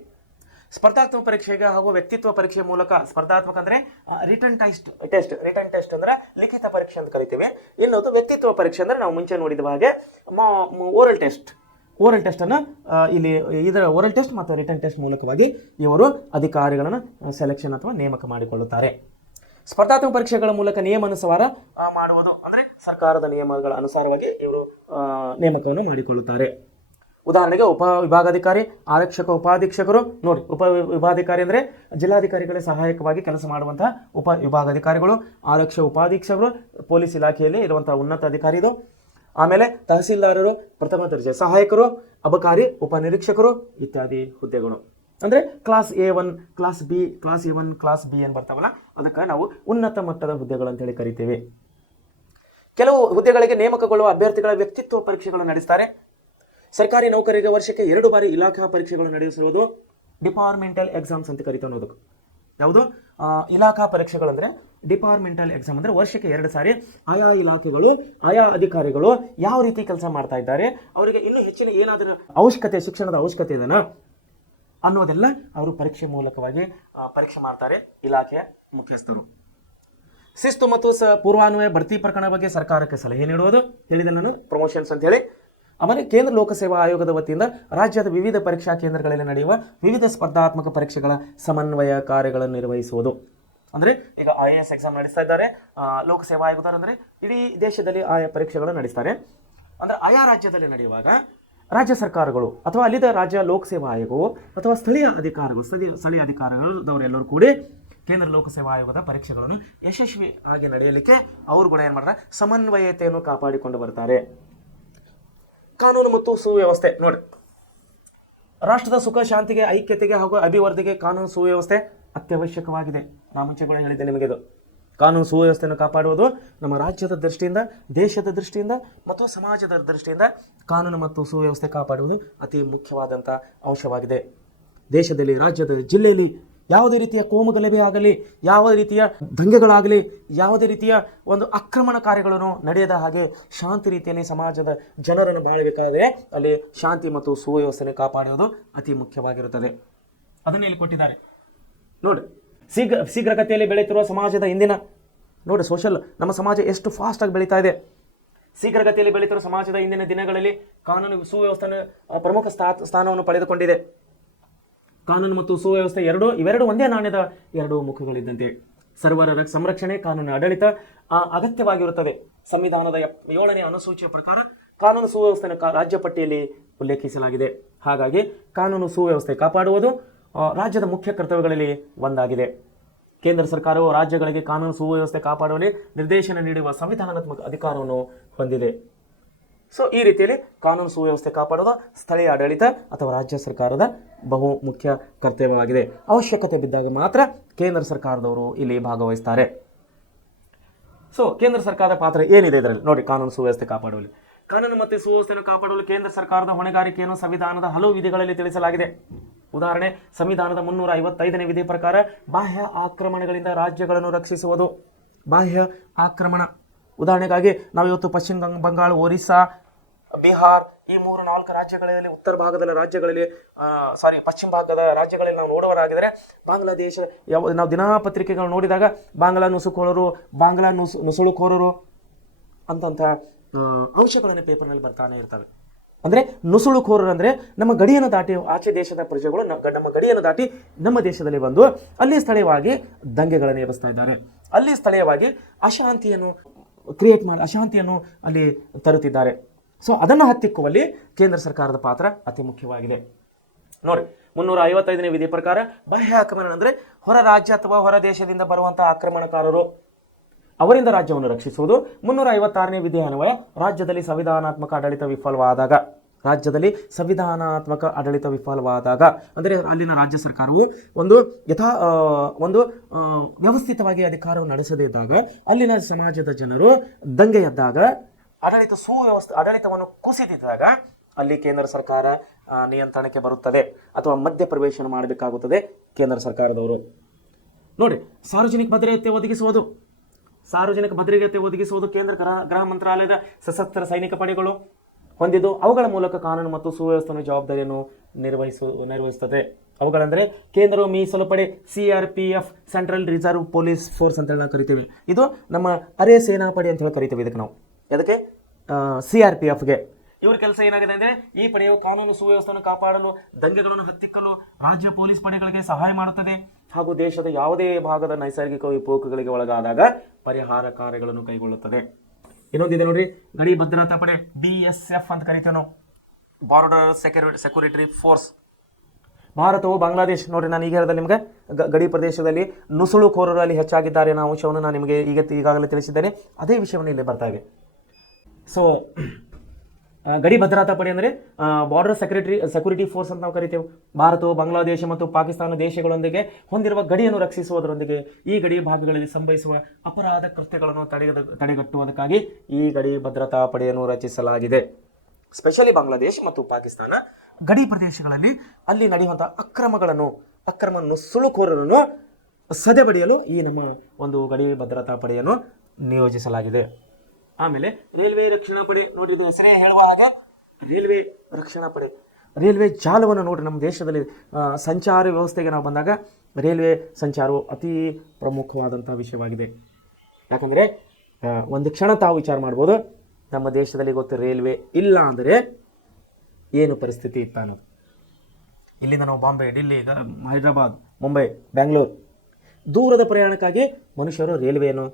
ಸ್ಪರ್ಧಾತ್ಮಕ ಪರೀಕ್ಷೆಗೆ ಹಾಗೂ ವ್ಯಕ್ತಿತ್ವ ಪರೀಕ್ಷೆ ಮೂಲಕ, ಸ್ಪರ್ಧಾತ್ಮಕ ಅಂದ್ರೆ ರಿಟರ್ನ್ ಟೆಸ್ಟ್ ಅಂದ್ರೆ ಲಿಖಿತ ಪರೀಕ್ಷೆ ಅಂತ ಕರಿತೇವೆ. ಇನ್ನೊಂದು ವ್ಯಕ್ತಿತ್ವ ಪರೀಕ್ಷೆ ಅಂದ್ರೆ ನಾವು ಮುಂಚೆ ನೋಡಿದ ಹಾಗೆ ಓರಲ್ ಟೆಸ್ಟ್ ಅನ್ನು ಇಲ್ಲಿ ಇದರ ಓರಲ್ ಟೆಸ್ಟ್ ಮತ್ತು ರಿಟರ್ನ್ ಟೆಸ್ಟ್ ಮೂಲಕವಾಗಿ ಇವರು ಅಧಿಕಾರಿಗಳನ್ನು ಸೆಲೆಕ್ಷನ್ ಅಥವಾ ನೇಮಕ ಮಾಡಿಕೊಳ್ಳುತ್ತಾರೆ. ಸ್ಪರ್ಧಾತ್ಮಕ ಪರೀಕ್ಷೆಗಳ ಮೂಲಕ ನಿಯಮಾನುಸಾರ ಮಾಡುವುದು, ಅಂದರೆ ಸರ್ಕಾರದ ನಿಯಮಗಳ ಅನುಸಾರವಾಗಿ ಇವರು ನೇಮಕವನ್ನು ಮಾಡಿಕೊಳ್ಳುತ್ತಾರೆ. ಉದಾಹರಣೆಗೆ ಉಪ ವಿಭಾಗಾಧಿಕಾರಿ, ಆರಕ್ಷಕ ಉಪಾಧೀಕ್ಷಕರು. ನೋಡಿ, ಉಪ ವಿಭಾಗಾಧಿಕಾರಿ ಅಂದರೆ ಜಿಲ್ಲಾಧಿಕಾರಿಗಳ ಸಹಾಯಕವಾಗಿ ಕೆಲಸ ಮಾಡುವಂತಹ ಉಪ ವಿಭಾಗಾಧಿಕಾರಿಗಳು. ಆರಕ್ಷಕ ಉಪಾಧೀಕ್ಷಕರು ಪೊಲೀಸ್ ಇಲಾಖೆಯಲ್ಲಿ ಇರುವಂತಹ ಉನ್ನತ ಅಧಿಕಾರಿ ಇದು. ಆಮೇಲೆ ತಹಸೀಲ್ದಾರರು, ಪ್ರಥಮ ದರ್ಜೆ ಸಹಾಯಕರು, ಅಬಕಾರಿ, ಉಪನಿರೀಕ್ಷಕರು ಇತ್ಯಾದಿ ಹುದ್ದೆಗಳು. ಅಂದರೆ class A1, class B, class A1, class B ಏನು ಬರ್ತಾವಲ್ಲ, ಅದಕ್ಕೆ ನಾವು ಉನ್ನತ ಮಟ್ಟದ ಹುದ್ದೆಗಳು ಅಂತೇಳಿ ಕರಿತೇವೆ. ಕೆಲವು ಹುದ್ದೆಗಳಿಗೆ ನೇಮಕಗೊಳ್ಳುವ ಅಭ್ಯರ್ಥಿಗಳ ವ್ಯಕ್ತಿತ್ವ ಪರೀಕ್ಷೆಗಳನ್ನು ನಡೆಸ್ತಾರೆ. ಸರ್ಕಾರಿ ನೌಕರರಿಗೆ ವರ್ಷಕ್ಕೆ 2 ಬಾರಿ ಇಲಾಖಾ ಪರೀಕ್ಷೆಗಳು ನಡೆಸಿರುವುದು ಡಿಪಾರ್ಟ್ಮೆಂಟಲ್ ಎಕ್ಸಾಮ್ಸ್ ಅಂತ ಕರಿತಾ ಅನ್ನೋದು. ಯಾವುದು ಇಲಾಖಾ ಪರೀಕ್ಷೆಗಳಂದ್ರೆ ಡಿಪಾರ್ಟ್ಮೆಂಟಲ್ ಎಕ್ಸಾಮ್ ಅಂದರೆ ವರ್ಷಕ್ಕೆ 2 ಸಾರಿ ಆಯಾ ಇಲಾಖೆಗಳು, ಆಯಾ ಅಧಿಕಾರಿಗಳು ಯಾವ ರೀತಿ ಕೆಲಸ ಮಾಡ್ತಾ ಇದ್ದಾರೆ, ಅವರಿಗೆ ಇನ್ನೂ ಹೆಚ್ಚಿನ ಏನಾದರೂ ಅವಶ್ಯಕತೆ, ಶಿಕ್ಷಣದ ಅವಶ್ಯಕತೆ ಇದೆನಾ ಅನ್ನೋದೆಲ್ಲ ಅವರು ಪರೀಕ್ಷೆ ಮೂಲಕವಾಗಿ ಪರೀಕ್ಷೆ ಮಾಡ್ತಾರೆ ಇಲಾಖೆಯ ಮುಖ್ಯಸ್ಥರು. ಶಿಸ್ತು ಮತ್ತು ಪೂರ್ವಾನ್ವಯ ಬಡ್ತಿ ಪ್ರಕರಣ ಬಗ್ಗೆ ಸರ್ಕಾರಕ್ಕೆ ಸಲಹೆ ನೀಡುವುದು, ಹೇಳಿದೆ ನಾನು ಪ್ರಮೋಷನ್ಸ್ ಅಂತ ಹೇಳಿ. ಆಮೇಲೆ ಕೇಂದ್ರ ಲೋಕಸೇವಾ ಆಯೋಗದ ವತಿಯಿಂದ ರಾಜ್ಯದ ವಿವಿಧ ಪರೀಕ್ಷಾ ಕೇಂದ್ರಗಳಲ್ಲಿ ನಡೆಯುವ ವಿವಿಧ ಸ್ಪರ್ಧಾತ್ಮಕ ಪರೀಕ್ಷೆಗಳ ಸಮನ್ವಯ ಕಾರ್ಯಗಳನ್ನು ನಿರ್ವಹಿಸುವುದು. ಅಂದರೆ ಈಗ IAS ಎಕ್ಸಾಮ್ ನಡೆಸ್ತಾ ಇದ್ದಾರೆ, ಲೋಕಸೇವಾ ಆಯೋಗದವರು ಅಂದರೆ ಇಡೀ ದೇಶದಲ್ಲಿ ಆಯಾ ಪರೀಕ್ಷೆಗಳನ್ನು ನಡೆಸ್ತಾರೆ. ಅಂದರೆ ಆಯಾ ರಾಜ್ಯದಲ್ಲಿ ನಡೆಯುವಾಗ ರಾಜ್ಯ ಸರ್ಕಾರಗಳು ಅಥವಾ ಅಲ್ಲಿದ್ದ ರಾಜ್ಯ ಲೋಕಸೇವಾ ಆಯೋಗವು ಅಥವಾ ಸ್ಥಳೀಯ ಅಧಿಕಾರಿಗಳವರೆಲ್ಲರೂ ಕೂಡಿ ಕೇಂದ್ರ ಲೋಕಸೇವಾ ಆಯೋಗದ ಪರೀಕ್ಷೆಗಳನ್ನು ಯಶಸ್ವಿ ಆಗಿ ನಡೆಯಲಿಕ್ಕೆ ಅವರು ಕೂಡ ಏನು ಮಾಡ್ತಾರೆ, ಸಮನ್ವಯತೆಯನ್ನು ಕಾಪಾಡಿಕೊಂಡು ಬರ್ತಾರೆ. ಕಾನೂನು ಮತ್ತು ಸುವ್ಯವಸ್ಥೆ. ನೋಡಿ, ರಾಷ್ಟ್ರದ ಸುಖ ಶಾಂತಿಗೆ, ಐಕ್ಯತೆಗೆ ಹಾಗೂ ಅಭಿವೃದ್ಧಿಗೆ ಕಾನೂನು ಸುವ್ಯವಸ್ಥೆ ಅತ್ಯವಶ್ಯಕವಾಗಿದೆ. ನಾ ಮುಂಚೆ ಕೂಡ ಹೇಳಿದ್ದೆ ನಿಮಗೆ, ಇದು ಕಾನೂನು ಸುವ್ಯವಸ್ಥೆಯನ್ನು ಕಾಪಾಡುವುದು ನಮ್ಮ ರಾಜ್ಯದ ದೃಷ್ಟಿಯಿಂದ, ದೇಶದ ದೃಷ್ಟಿಯಿಂದ ಮತ್ತು ಸಮಾಜದ ದೃಷ್ಟಿಯಿಂದ ಕಾನೂನು ಮತ್ತು ಸುವ್ಯವಸ್ಥೆ ಕಾಪಾಡುವುದು ಅತಿ ಮುಖ್ಯವಾದಂಥ ಅಂಶವಾಗಿದೆ. ದೇಶದಲ್ಲಿ, ರಾಜ್ಯದ, ಜಿಲ್ಲೆಯಲ್ಲಿ ಯಾವುದೇ ರೀತಿಯ ಕೋಮುಗಲಭೆ ಆಗಲಿ, ಯಾವುದೇ ರೀತಿಯ ದಂಗೆಗಳಾಗಲಿ, ಯಾವುದೇ ರೀತಿಯ ಒಂದು ಆಕ್ರಮಣ ಕಾರ್ಯಗಳನ್ನು ನಡೆಯದ ಹಾಗೆ ಶಾಂತಿ ರೀತಿಯಲ್ಲಿ ಸಮಾಜದ ಜನರನ್ನು ಬಾಳಬೇಕಾದರೆ ಅಲ್ಲಿ ಶಾಂತಿ ಮತ್ತು ಸುವ್ಯವಸ್ಥೆ ಕಾಪಾಡುವುದು ಅತಿ ಮುಖ್ಯವಾಗಿರುತ್ತದೆ. ಅದನ್ನು ಇಲ್ಲಿ ಕೊಟ್ಟಿದ್ದಾರೆ ನೋಡಿ. ಶೀಘ್ರಗತಿಯಲ್ಲಿ ಬೆಳೆಯುತ್ತಿರುವ ಸಮಾಜದ ಇಂದಿನ ನೋಡಿ, ನಮ್ಮ ಸಮಾಜ ಎಷ್ಟು ಫಾಸ್ಟಾಗಿ ಬೆಳೀತಾ ಇದೆ. ಶೀಘ್ರಗತಿಯಲ್ಲಿ ಬೆಳೆಯುತ್ತಿರುವ ಸಮಾಜದ ಇಂದಿನ ದಿನಗಳಲ್ಲಿ ಕಾನೂನು ಸುವ್ಯವಸ್ಥೆ ಪ್ರಮುಖ ಸ್ಥಾನವನ್ನು ಪಡೆದುಕೊಂಡಿದೆ. ಕಾನೂನು ಮತ್ತು ಸುವ್ಯವಸ್ಥೆ ಇವೆರಡು ಒಂದೇ ನಾಣ್ಯದ 2 ಮುಖಗಳಿದ್ದಂತೆ. ಸರ್ವರ ಸಂರಕ್ಷಣೆ, ಕಾನೂನು ಆಡಳಿತ ಅಗತ್ಯವಾಗಿರುತ್ತದೆ. ಸಂವಿಧಾನದ 7ನೇ ಅನುಸೂಚಿಯ ಪ್ರಕಾರ ಕಾನೂನು ಸುವ್ಯವಸ್ಥೆಯನ್ನು ರಾಜ್ಯ ಪಟ್ಟಿಯಲ್ಲಿ ಉಲ್ಲೇಖಿಸಲಾಗಿದೆ. ಹಾಗಾಗಿ ಕಾನೂನು ಸುವ್ಯವಸ್ಥೆ ಕಾಪಾಡುವುದು ರಾಜ್ಯದ ಮುಖ್ಯ ಕರ್ತವ್ಯಗಳಲ್ಲಿ ಒಂದಾಗಿದೆ. ಕೇಂದ್ರ ಸರ್ಕಾರವು ರಾಜ್ಯಗಳಿಗೆ ಕಾನೂನು ಸುವ್ಯವಸ್ಥೆ ಕಾಪಾಡುವಲ್ಲಿ ನಿರ್ದೇಶನ ನೀಡುವ ಸಂವಿಧಾನಾತ್ಮಕ ಅಧಿಕಾರವನ್ನು ಹೊಂದಿದೆ. ಸೊ ಈ ರೀತಿಯಲ್ಲಿ ಕಾನೂನು ಸುವ್ಯವಸ್ಥೆ ಕಾಪಾಡುವುದು ಸ್ಥಳೀಯ ಆಡಳಿತ ಅಥವಾ ರಾಜ್ಯ ಸರ್ಕಾರದ ಬಹು ಮುಖ್ಯ ಕರ್ತವ್ಯವಾಗಿದೆ. ಅವಶ್ಯಕತೆ ಬಿದ್ದಾಗ ಮಾತ್ರ ಕೇಂದ್ರ ಸರ್ಕಾರದವರು ಇಲ್ಲಿ ಭಾಗವಹಿಸ್ತಾರೆ. ಸೊ ಕೇಂದ್ರ ಸರ್ಕಾರದ ಪಾತ್ರ ಏನಿದೆ ಇದರಲ್ಲಿ ನೋಡಿ. ಕಾನೂನು ಸುವ್ಯವಸ್ಥೆ ಕಾಪಾಡುವಲ್ಲಿ, ಕಾನೂನು ಮತ್ತು ಸುವ್ಯವಸ್ಥೆಯನ್ನು ಕಾಪಾಡಲು ಕೇಂದ್ರ ಸರ್ಕಾರದ ಹೊಣೆಗಾರಿಕೆಯನ್ನು ಸಂವಿಧಾನದ ಹಲವು ವಿಧಿಗಳಲ್ಲಿ ತಿಳಿಸಲಾಗಿದೆ. ಉದಾಹರಣೆ, ಸಂವಿಧಾನದ 355ನೇ ವಿಧಿ ಪ್ರಕಾರ ಬಾಹ್ಯ ಆಕ್ರಮಣಗಳಿಂದ ರಾಜ್ಯಗಳನ್ನು ರಕ್ಷಿಸುವುದು. ಬಾಹ್ಯ ಆಕ್ರಮಣ ಉದಾಹರಣೆಗಾಗಿ ನಾವು ಇವತ್ತು ಪಶ್ಚಿಮ ಬಂಗಾಳ, ಒರಿಸ್ಸಾ, ಬಿಹಾರ್ ಈ 3-4 ರಾಜ್ಯಗಳಲ್ಲಿ, ಉತ್ತರ ಭಾಗದ ರಾಜ್ಯಗಳಲ್ಲಿ ಪಶ್ಚಿಮ ಭಾಗದ ರಾಜ್ಯಗಳಲ್ಲಿ ನಾವು ನೋಡುವರಾಗಿದ್ದರೆ ಬಾಂಗ್ಲಾದೇಶ ನಾವು ದಿನಪತ್ರಿಕೆಗಳು ನೋಡಿದಾಗ ಬಾಂಗ್ಲಾ ನುಸುಳುಕೋರರು ಅಂತಂಥ ಅಂಶಗಳನ್ನು ಪೇಪರ್ನಲ್ಲಿ ಬರ್ತಾನೆ ಇರ್ತವೆ. ಅಂದರೆ ನುಸುಳುಕೋರರು ಅಂದರೆ ನಮ್ಮ ಗಡಿಯನ್ನು ದಾಟಿ ಆಚೆ ದೇಶದ ಪ್ರಜೆಗಳು ನಮ್ಮ ಗಡಿಯನ್ನು ದಾಟಿ ನಮ್ಮ ದೇಶದಲ್ಲಿ ಬಂದು ಅಲ್ಲಿ ಸ್ಥಳೀಯವಾಗಿ ದಂಗೆಗಳನ್ನು ಎಬ್ಬಿಸ್ತಾ ಇದ್ದಾರೆ. ಅಲ್ಲಿ ಸ್ಥಳೀಯವಾಗಿ ಅಶಾಂತಿಯನ್ನು ಅಲ್ಲಿ ತರುತ್ತಿದ್ದಾರೆ. ಸೊ ಅದನ್ನು ಹತ್ತಿಕ್ಕುವಲ್ಲಿ ಕೇಂದ್ರ ಸರ್ಕಾರದ ಪಾತ್ರ ಅತಿ ಮುಖ್ಯವಾಗಿದೆ. ನೋಡಿ, 355ನೇ ವಿಧಿ ಪ್ರಕಾರ ಬಾಹ್ಯ ಆಕ್ರಮಣ ಅಂದರೆ ಹೊರ ರಾಜ್ಯ ಅಥವಾ ಹೊರ ದೇಶದಿಂದ ಬರುವಂತಹ ಆಕ್ರಮಣಕಾರರು, ಅವರಿಂದ ರಾಜ್ಯವನ್ನು ರಕ್ಷಿಸುವುದು. 356ನೇ ವಿಧಿ ಅನ್ವಯ ರಾಜ್ಯದಲ್ಲಿ ಸಂವಿಧಾನಾತ್ಮಕ ಆಡಳಿತ ವಿಫಲವಾದಾಗ ಅಂದರೆ ಅಲ್ಲಿನ ರಾಜ್ಯ ಸರ್ಕಾರವು ಒಂದು ವ್ಯವಸ್ಥಿತವಾಗಿ ಅಧಿಕಾರವನ್ನು ನಡೆಸದೇ ಇದ್ದಾಗ, ಅಲ್ಲಿನ ಸಮಾಜದ ಜನರು ದಂಗೆ ಎದ್ದಾಗ, ಆಡಳಿತವನ್ನು ಕುಸಿದಿದ್ದಾಗ ಅಲ್ಲಿ ಕೇಂದ್ರ ಸರ್ಕಾರ ನಿಯಂತ್ರಣಕ್ಕೆ ಬರುತ್ತದೆ ಅಥವಾ ಮಧ್ಯಪ್ರವೇಶ ಮಾಡಬೇಕಾಗುತ್ತದೆ ಕೇಂದ್ರ ಸರ್ಕಾರದವರು. ನೋಡಿ, ಸಾರ್ವಜನಿಕ ಭದ್ರತೆ ಒದಗಿಸುವುದು ಕೇಂದ್ರ ಗೃಹ ಮಂತ್ರಾಲಯದ ಸಶಸ್ತ್ರ ಸೈನಿಕ ಪಡೆಗಳು ಹೊಂದಿದ್ದು ಅವುಗಳ ಮೂಲಕ ಕಾನೂನು ಮತ್ತು ಸುವ್ಯವಸ್ಥೆಯ ಜವಾಬ್ದಾರಿಯನ್ನು ನಿರ್ವಹಿಸುತ್ತದೆ. ಅವುಗಳಂದರೆ ಕೇಂದ್ರ ಮೀಸಲು ಪಡೆ, CRPF, central reserve police force ಅಂತೇಳಿ ನಾವು ಕರಿತೀವಿ. ಇದು ನಮ್ಮ ಅರೆ ಸೇನಾ ಪಡೆ ಅಂತ ಹೇಳಿ ಕರಿತೀವಿ. ಇದಕ್ಕೆ ನಾವು ಅದಕ್ಕೆ CRPFಗೆ ಇವ್ರ ಕೆಲಸ ಏನಾಗಿದೆ ಅಂದ್ರೆ ಈ ಪಡೆಯು ಕಾನೂನು ಸುವ್ಯವಸ್ಥೆಯನ್ನು ಕಾಪಾಡಲು, ದಂಗೆಗಳನ್ನು ಹತ್ತಿಕ್ಕಲು ರಾಜ್ಯ ಪೊಲೀಸ್ ಪಡೆಗಳಿಗೆ ಸಹಾಯ ಮಾಡುತ್ತದೆ ಹಾಗೂ ದೇಶದ ಯಾವುದೇ ಭಾಗದ ನೈಸರ್ಗಿಕ ವಿಕೋಪಗಳಿಗೆ ಒಳಗಾದಾಗ ಪರಿಹಾರ ಕಾರ್ಯಗಳನ್ನು ಕೈಗೊಳ್ಳುತ್ತದೆ. ಇನ್ನೊಂದಿದೆ ನೋಡ್ರಿ, ಗಡಿ ಭದ್ರತಾ ಪಡೆ, BSF ಅಂತ ಕರಿತೇವೆ ನಾವು, ಬಾರ್ಡರ್ ಸೆಕ್ಯೂರಿಟರಿ ಫೋರ್ಸ್. ಭಾರತವು ಬಾಂಗ್ಲಾದೇಶ್ ನೋಡ್ರಿ, ನಾನು ಈಗ ಹೇಳಿದೆ ನಿಮಗೆ ಗಡಿ ಪ್ರದೇಶದಲ್ಲಿ ನುಸುಳುಕೋರರು ಅಲ್ಲಿ ಹೆಚ್ಚಾಗಿದ್ದಾರೆ ಅನ್ನೋ ಅಂಶವನ್ನು ನಾನು ನಿಮಗೆ ಈಗಾಗಲೇ ತಿಳಿಸಿದ್ದೇನೆ. ಅದೇ ವಿಷಯವನ್ನು ಇಲ್ಲಿ ಬರ್ತಾ ಇದೆ. ಸೊ ಗಡಿ ಭದ್ರತಾ ಪಡೆ ಅಂದರೆ ಬಾರ್ಡರ್ ಸೆಕ್ಯೂರಿಟಿ ಫೋರ್ಸ್ ಅಂತ ನಾವು ಕರಿತೇವೆ. ಭಾರತವು ಬಾಂಗ್ಲಾದೇಶ ಮತ್ತು ಪಾಕಿಸ್ತಾನ ದೇಶಗಳೊಂದಿಗೆ ಹೊಂದಿರುವ ಗಡಿಯನ್ನು ರಕ್ಷಿಸುವುದರೊಂದಿಗೆ ಈ ಗಡಿ ಭಾಗಗಳಲ್ಲಿ ಸಂಭವಿಸುವ ಅಪರಾಧ ಕೃತ್ಯಗಳನ್ನು ತಡೆಗಟ್ಟುವುದಕ್ಕಾಗಿ ಈ ಗಡಿ ಭದ್ರತಾ ಪಡೆಯನ್ನು ರಚಿಸಲಾಗಿದೆ. ಸ್ಪೆಷಲಿ ಬಾಂಗ್ಲಾದೇಶ ಮತ್ತು ಪಾಕಿಸ್ತಾನ ಗಡಿ ಪ್ರದೇಶಗಳಲ್ಲಿ ಅಲ್ಲಿ ನಡೆಯುವಂತಹ ಅಕ್ರಮ ನುಸುಳುಕೋರರನ್ನು ಸದೆಬಡಿಯಲು ಈ ನಮ್ಮ ಒಂದು ಗಡಿ ಭದ್ರತಾ ಪಡೆಯನ್ನು ನಿಯೋಜಿಸಲಾಗಿದೆ. ಆಮೇಲೆ ರೈಲ್ವೆ ರಕ್ಷಣಾ ಪಡೆ ನೋಡ್ರಿ, ಇದು ಹೆಸರೇ ಹೇಳುವ ಹಾಗೆ ರೈಲ್ವೆ ರಕ್ಷಣಾ ಪಡೆ. ರೈಲ್ವೆ ಜಾಲವನ್ನು ನೋಡ್ರಿ, ನಮ್ಮ ದೇಶದಲ್ಲಿ ಸಂಚಾರ ವ್ಯವಸ್ಥೆಗೆ ನಾವು ಬಂದಾಗ ರೈಲ್ವೆ ಸಂಚಾರವು ಅತಿ ಪ್ರಮುಖವಾದಂತಹ ವಿಷಯವಾಗಿದೆ. ಯಾಕಂದರೆ ಒಂದು ಕ್ಷಣ ತಾವು ವಿಚಾರ ಮಾಡ್ಬೋದು, ನಮ್ಮ ದೇಶದಲ್ಲಿ ಗೊತ್ತು ರೈಲ್ವೆ ಇಲ್ಲ ಅಂದರೆ ಏನು ಪರಿಸ್ಥಿತಿ ಇತ್ತು ಅನ್ನೋದು. ಇಲ್ಲಿಂದ ನಾವು ಬಾಂಬೆ, ಡಿಲ್ಲಿ, ಹೈದರಾಬಾದ್, ಮುಂಬೈ, ಬೆಂಗಳೂರು ದೂರದ ಪ್ರಯಾಣಕ್ಕಾಗಿ ಮನುಷ್ಯರು ರೈಲ್ವೆಯನ್ನು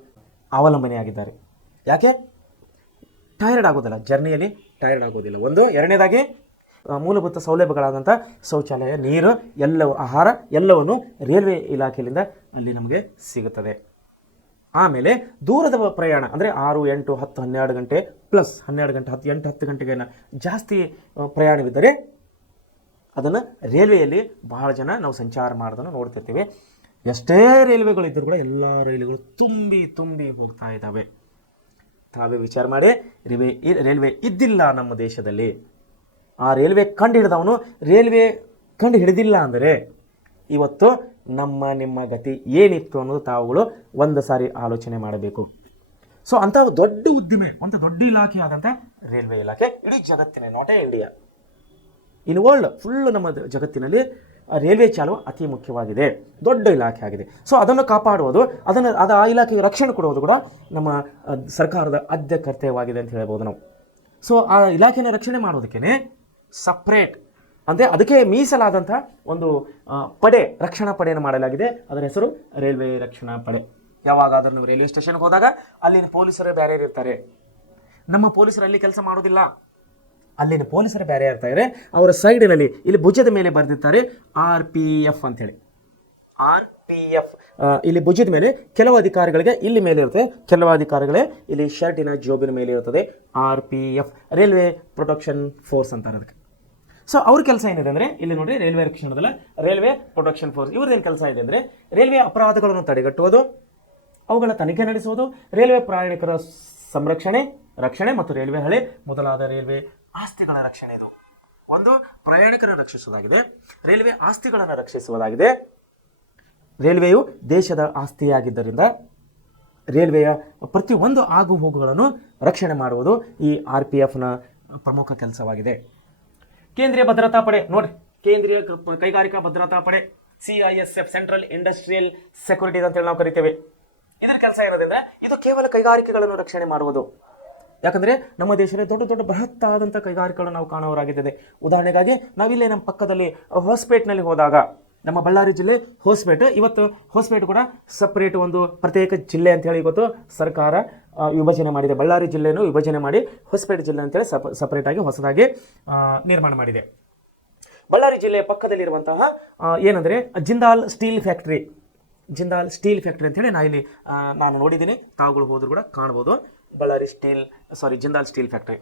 ಅವಲಂಬನೆಯಾಗಿದ್ದಾರೆ. ಯಾಕೆ? ಟೈರ್ಡ್ ಆಗೋದಿಲ್ಲ, ಜರ್ನಿಯಲ್ಲಿ ಟೈರ್ಡ್ ಆಗೋದಿಲ್ಲ. ಒಂದು. ಎರಡನೇದಾಗಿ ಮೂಲಭೂತ ಸೌಲಭ್ಯಗಳಾದಂಥ ಶೌಚಾಲಯ, ನೀರು, ಆಹಾರ ಎಲ್ಲವನ್ನು ರೈಲ್ವೆ ಇಲಾಖೆಯಿಂದ ಅಲ್ಲಿ ನಮಗೆ ಸಿಗುತ್ತದೆ. ಆಮೇಲೆ ದೂರದ ಪ್ರಯಾಣ ಅಂದರೆ 6, 8, 10, 12 ಗಂಟೆ ಪ್ಲಸ್ 12 ಗಂಟೆ 8-10 ಗಂಟೆಗೆ ಜಾಸ್ತಿ ಪ್ರಯಾಣವಿದ್ದರೆ ಅದನ್ನು ರೈಲ್ವೆಯಲ್ಲಿ ಬಹಳ ಜನ ನಾವು ಸಂಚಾರ ಮಾಡೋದನ್ನು ನೋಡ್ತಿರ್ತೀವಿ. ಎಷ್ಟೇ ರೈಲ್ವೆಗಳಿದ್ದರೂ ಕೂಡ ಎಲ್ಲ ರೈಲುಗಳು ತುಂಬಿ ಹೋಗ್ತಾ ಇದ್ದಾವೆ. ತಾವೇ ವಿಚಾರ ಮಾಡಿ, ರೈಲ್ವೆ ಇದ್ದಿಲ್ಲ ನಮ್ಮ ದೇಶದಲ್ಲಿ. ಆ ರೈಲ್ವೆ ಕಂಡು ಹಿಡಿದವನು ರೈಲ್ವೆ ಕಂಡು ಹಿಡಿದಿಲ್ಲ ಅಂದರೆ ಇವತ್ತು ನಿಮ್ಮ ಗತಿ ಏನಿತ್ತು ಅನ್ನೋದು ತಾವುಗಳು ಒಂದು ಸಾರಿ ಆಲೋಚನೆ ಮಾಡಬೇಕು. ಸೊ ಅಂಥ ದೊಡ್ಡ ಉದ್ದಿಮೆ, ಒಂದು ದೊಡ್ಡ ಇಲಾಖೆ ಆದಂಥ ರೈಲ್ವೆ ಇಲಾಖೆ ಇಡೀ ಜಗತ್ತಿನ, not A India, in world full ನಮ್ಮ ಜಗತ್ತಿನಲ್ಲಿ ರೈಲ್ವೆ ಚಾಲವು ಅತಿ ಮುಖ್ಯವಾಗಿದೆ, ದೊಡ್ಡ ಇಲಾಖೆ ಆಗಿದೆ. ಸೊ ಅದನ್ನು ಕಾಪಾಡುವುದು, ಆ ಇಲಾಖೆಗೆ ರಕ್ಷಣೆ ಕೊಡುವುದು ಕೂಡ ನಮ್ಮ ಸರ್ಕಾರದ ಆದ್ಯ ಕರ್ತವ್ಯವಾಗಿದೆ ಅಂತ ಹೇಳ್ಬೋದು ನಾವು. ಸೊ ಆ ಇಲಾಖೆನ ರಕ್ಷಣೆ ಮಾಡೋದಕ್ಕೇ ಸಪ್ರೇಟ್ ಅಂದರೆ ಅದಕ್ಕೆ ಮೀಸಲಾದಂಥ ಒಂದು ಪಡೆ, ರಕ್ಷಣಾ ಪಡೆಯನ್ನು ಮಾಡಲಾಗಿದೆ. ಅದರ ಹೆಸರು ರೈಲ್ವೆ ರಕ್ಷಣಾ ಪಡೆ. ಯಾವಾಗಾದ್ರೂ ನೀವು ರೈಲ್ವೆ ಸ್ಟೇಷನ್ಗೆ ಹೋದಾಗ ಅಲ್ಲಿನ ಪೊಲೀಸರೇ ಬೇರೆ ಇರ್ತಾರೆ. ನಮ್ಮ ಪೊಲೀಸರು ಅಲ್ಲಿ ಕೆಲಸ ಮಾಡೋದಿಲ್ಲ, ಅಲ್ಲಿನ ಪೊಲೀಸರು ಬೇರೆ ಇರ್ತಾರೆ. ಅವರ ಸೈಡಿನಲ್ಲಿ ಇಲ್ಲಿ ಭುಜದ ಮೇಲೆ ಬರೆದಿರ್ತಾರೆ RPF ಅಂತೇಳಿ. RPF ಇಲ್ಲಿ ಭುಜದ ಮೇಲೆ ಕೆಲವು ಅಧಿಕಾರಿಗಳಿಗೆ ಇಲ್ಲಿ ಮೇಲೆ ಇರುತ್ತೆ, ಕೆಲವು ಅಧಿಕಾರಿಗಳೇ ಇಲ್ಲಿ ಶರ್ಟಿನ ಜೋಬಿನ ಮೇಲೆ ಇರ್ತದೆ. RPF ರೈಲ್ವೆ ಪ್ರೊಟೆಕ್ಷನ್ ಫೋರ್ಸ್ ಅಂತಾರೆ ಅದಕ್ಕೆ. ಸೊ ಅವ್ರ ಕೆಲಸ ಏನಿದೆ ಅಂದರೆ ಇಲ್ಲಿ ನೋಡಿ, ರೈಲ್ವೆ ರಕ್ಷಣದಲ್ಲಿ ರೈಲ್ವೆ ಪ್ರೊಟೆಕ್ಷನ್ ಫೋರ್ಸ್ ಇವ್ರದ್ದೇನು ಕೆಲಸ ಇದೆ ಅಂದರೆ ರೈಲ್ವೆ ಅಪರಾಧಗಳನ್ನು ತಡೆಗಟ್ಟುವುದು, ಅವುಗಳ ತನಿಖೆ ನಡೆಸುವುದು, ರೈಲ್ವೆ ಪ್ರಯಾಣಿಕರ ರಕ್ಷಣೆ ಮತ್ತು ರೈಲ್ವೆ ಹಳೆ ಮೊದಲಾದ ರೈಲ್ವೆ ಆಸ್ತಿಗಳ ರಕ್ಷಣೆ. ಇದು ಒಂದು ಪ್ರಯಾಣಿಕರನ್ನು ರಕ್ಷಿಸುವುದಾಗಿದೆ, ರೈಲ್ವೆ ಆಸ್ತಿಗಳನ್ನು ರಕ್ಷಿಸುವುದಾಗಿದೆ. ರೈಲ್ವೆಯು ದೇಶದ ಆಸ್ತಿಯಾಗಿದ್ದರಿಂದ ರೈಲ್ವೆಯ ಪ್ರತಿಯೊಂದು ಆಗು ಹೋಗುಗಳನ್ನು ರಕ್ಷಣೆ ಮಾಡುವುದು ಈ RPFನ ಪ್ರಮುಖ ಕೆಲಸವಾಗಿದೆ. ಕೇಂದ್ರೀಯ ಭದ್ರತಾ ಪಡೆ ನೋಡ್ರಿ, ಕೇಂದ್ರೀಯ ಕೈಗಾರಿಕಾ ಭದ್ರತಾ ಪಡೆ, CISF, ಸೆಂಟ್ರಲ್ ಇಂಡಸ್ಟ್ರಿಯಲ್ ಸೆಕ್ಯೂರಿಟೀಸ್ ಅಂತೇಳಿ ನಾವು ಕರಿತೇವೆ. ಇದರ ಕೆಲಸ ಏನಂದ್ರೆ ಇದು ಕೇವಲ ಕೈಗಾರಿಕೆಗಳನ್ನು ರಕ್ಷಣೆ ಮಾಡುವುದು. ಯಾಕಂದರೆ ನಮ್ಮ ದೇಶದಲ್ಲಿ ದೊಡ್ಡ ದೊಡ್ಡ ಬೃಹತ್ತಾದಂಥ ಕೈಗಾರಿಕೆಗಳನ್ನು ನಾವು ಕಾಣುವರಾಗಿದ್ದೇವೆ. ಉದಾಹರಣೆಗಾಗಿ ನಾವಿಲ್ಲೇ ನಮ್ಮ ಪಕ್ಕದಲ್ಲಿ ಹೊಸಪೇಟ್ನಲ್ಲಿ ಹೋದಾಗ, ನಮ್ಮ ಬಳ್ಳಾರಿ ಜಿಲ್ಲೆ ಹೊಸಪೇಟೆ, ಇವತ್ತು ಹೊಸಪೇಟೆ ಕೂಡ ಸಪ್ರೇಟ್ ಒಂದು ಪ್ರತ್ಯೇಕ ಜಿಲ್ಲೆ ಅಂತ ಹೇಳಿ ಇವತ್ತು ಸರ್ಕಾರ ವಿಭಜನೆ ಮಾಡಿದೆ. ಬಳ್ಳಾರಿ ಜಿಲ್ಲೆಯನ್ನು ವಿಭಜನೆ ಮಾಡಿ ಹೊಸಪೇಟೆ ಜಿಲ್ಲೆ ಅಂತೇಳಿ ಸಪ್ರೇಟಾಗಿ ಹೊಸದಾಗಿ ನಿರ್ಮಾಣ ಮಾಡಿದೆ. ಬಳ್ಳಾರಿ ಜಿಲ್ಲೆಯ ಪಕ್ಕದಲ್ಲಿರುವಂತಹ ಏನಂದರೆ ಜಿಂದಾಲ್ ಸ್ಟೀಲ್ ಫ್ಯಾಕ್ಟ್ರಿ ಅಂತೇಳಿ ನಾನು ನೋಡಿದ್ದೀನಿ, ತಾವುಗಳು ಹೋದ್ರು ಕೂಡ ಕಾಣ್ಬೋದು. ಜಿಂದಾಲ್ ಸ್ಟೀಲ್ ಫ್ಯಾಕ್ಟ್ರಿ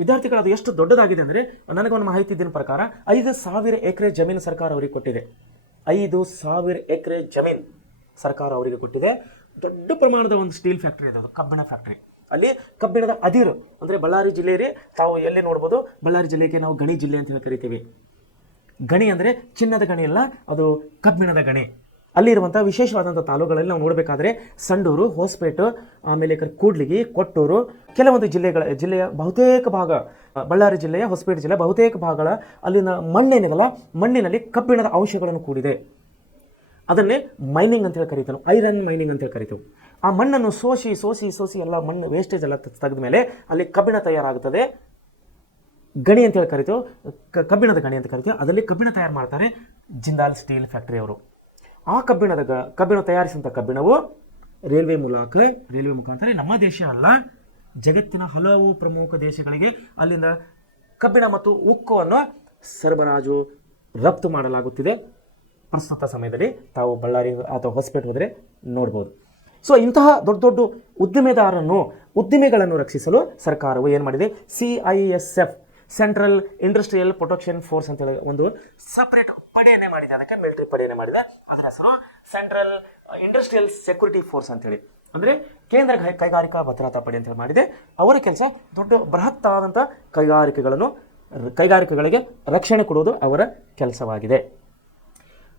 ವಿದ್ಯಾರ್ಥಿಗಳು ಅದು ಎಷ್ಟು ದೊಡ್ಡದಾಗಿದೆ ಅಂದರೆ, ನನಗೊಂದು ಮಾಹಿತಿ ಇದ್ದಿನ ಪ್ರಕಾರ 5,000 ಎಕರೆ ಜಮೀನು ಸರ್ಕಾರ ಅವರಿಗೆ ಕೊಟ್ಟಿದೆ. 5,000 ಎಕರೆ ಜಮೀನು ಸರ್ಕಾರ ಅವರಿಗೆ ಕೊಟ್ಟಿದೆ. ದೊಡ್ಡ ಪ್ರಮಾಣದ ಒಂದು ಸ್ಟೀಲ್ ಫ್ಯಾಕ್ಟ್ರಿ ಇದೆ, ಅದು ಕಬ್ಬಿಣ ಫ್ಯಾಕ್ಟ್ರಿ. ಅಲ್ಲಿ ಕಬ್ಬಿಣದ ಅದಿರು ಅಂದರೆ ಬಳ್ಳಾರಿ ಜಿಲ್ಲೆಯಲ್ಲಿ ತಾವು ಎಲ್ಲಿ ನೋಡ್ಬೋದು, ಬಳ್ಳಾರಿ ಜಿಲ್ಲೆಗೆ ನಾವು ಗಣಿ ಜಿಲ್ಲೆ ಅಂತ ಹೇಳಿ ಕರಿತೀವಿ. ಗಣಿ ಅಂದರೆ ಚಿನ್ನದ ಗಣಿ ಅಲ್ಲ, ಅದು ಕಬ್ಬಿಣದ ಗಣಿ. ಅಲ್ಲಿರುವಂಥ ವಿಶೇಷವಾದಂಥ ತಾಲೂಕುಗಳಲ್ಲಿ ನಾವು ನೋಡಬೇಕಾದ್ರೆ ಸಂಡೂರು, ಹೊಸಪೇಟೆ, ಆಮೇಲೆ ಕೂಡ್ಲಿಗಿ, ಕೊಟ್ಟೂರು, ಕೆಲವೊಂದು ಜಿಲ್ಲೆಯ ಬಹುತೇಕ ಭಾಗ, ಬಳ್ಳಾರಿ ಜಿಲ್ಲೆಯ ಹೊಸಪೇಟೆ ಜಿಲ್ಲೆ ಬಹುತೇಕ ಭಾಗಗಳ ಅಲ್ಲಿನ ಮಣ್ಣೇನಿದಲ್ಲ, ಮಣ್ಣಿನಲ್ಲಿ ಕಬ್ಬಿಣದ ಅಂಶಗಳನ್ನು ಕೂಡಿದೆ. ಅದನ್ನೇ ಮೈನಿಂಗ್ ಅಂತ ಹೇಳಿ ಕರಿತೇವೆ, ಐರನ್ ಮೈನಿಂಗ್ ಅಂತ ಹೇಳಿ ಕರಿತೇವೆ. ಆ ಮಣ್ಣನ್ನು ಸೋಸಿ ಎಲ್ಲ ಮಣ್ಣು ವೇಸ್ಟೇಜ್ ಎಲ್ಲ ತೆಗೆದ ಮೇಲೆ ಅಲ್ಲಿ ಕಬ್ಬಿಣ ತಯಾರಾಗುತ್ತದೆ. ಗಣಿ ಅಂತ ಹೇಳಿ ಕರಿತೀವಿ, ಕಬ್ಬಿಣದ ಗಣಿ ಅಂತ ಕರಿತೀವಿ. ಅದರಲ್ಲಿ ಕಬ್ಬಿಣ ತಯಾರು ಮಾಡ್ತಾರೆ ಜಿಂದಾಲ್ ಸ್ಟೀಲ್ ಫ್ಯಾಕ್ಟರಿ ಅವರು. ಆ ಕಬ್ಬಿಣ ತಯಾರಿಸಿದಂಥ ಕಬ್ಬಿಣವು ರೈಲ್ವೆ ಮುಖಾಂತರ ನಮ್ಮ ದೇಶ ಅಲ್ಲ, ಜಗತ್ತಿನ ಹಲವು ಪ್ರಮುಖ ದೇಶಗಳಿಗೆ ಅಲ್ಲಿಂದ ಕಬ್ಬಿಣ ಮತ್ತು ಉಕ್ಕನ್ನು ಸರಬರಾಜು ರಫ್ತು ಮಾಡಲಾಗುತ್ತಿದೆ. ಪ್ರಸ್ತುತ ಸಮಯದಲ್ಲಿ ತಾವು ಬಳ್ಳಾರಿ ಅಥವಾ ಹೊಸಪೇಟೆ ಹೋದರೆ ನೋಡ್ಬೋದು. ಸೊ ಇಂತಹ ದೊಡ್ಡ ದೊಡ್ಡ ಉದ್ದಿಮೆಗಳನ್ನು ರಕ್ಷಿಸಲು ಸರ್ಕಾರವು ಏನು ಮಾಡಿದೆ, CISF central industrial protection force ಅಂತೇಳಿ ಒಂದು ಸಪರೇಟ್ ಪಡೆಯನ್ನೇ ಮಾಡಿದೆ. ಅದಕ್ಕೆ ಮಿಲಿಟರಿ ಪಡೆಯನ್ನೇ ಮಾಡಿದೆ. ಅದರ ಹೆಸರು ಸೆಂಟ್ರಲ್ ಇಂಡಸ್ಟ್ರಿಯಲ್ ಸೆಕ್ಯೂರಿಟಿ ಫೋರ್ಸ್ ಅಂತೇಳಿ, ಅಂದರೆ ಕೇಂದ್ರ ಕೈಗಾರಿಕಾ ಭದ್ರತಾ ಪಡೆ ಅಂತೇಳಿ ಮಾಡಿದೆ. ಅವರ ಕೆಲಸ ದೊಡ್ಡ ಬೃಹತ್ತಾದಂಥ ಕೈಗಾರಿಕೆಗಳಿಗೆ ರಕ್ಷಣೆ ಕೊಡುವುದು ಅವರ ಕೆಲಸವಾಗಿದೆ.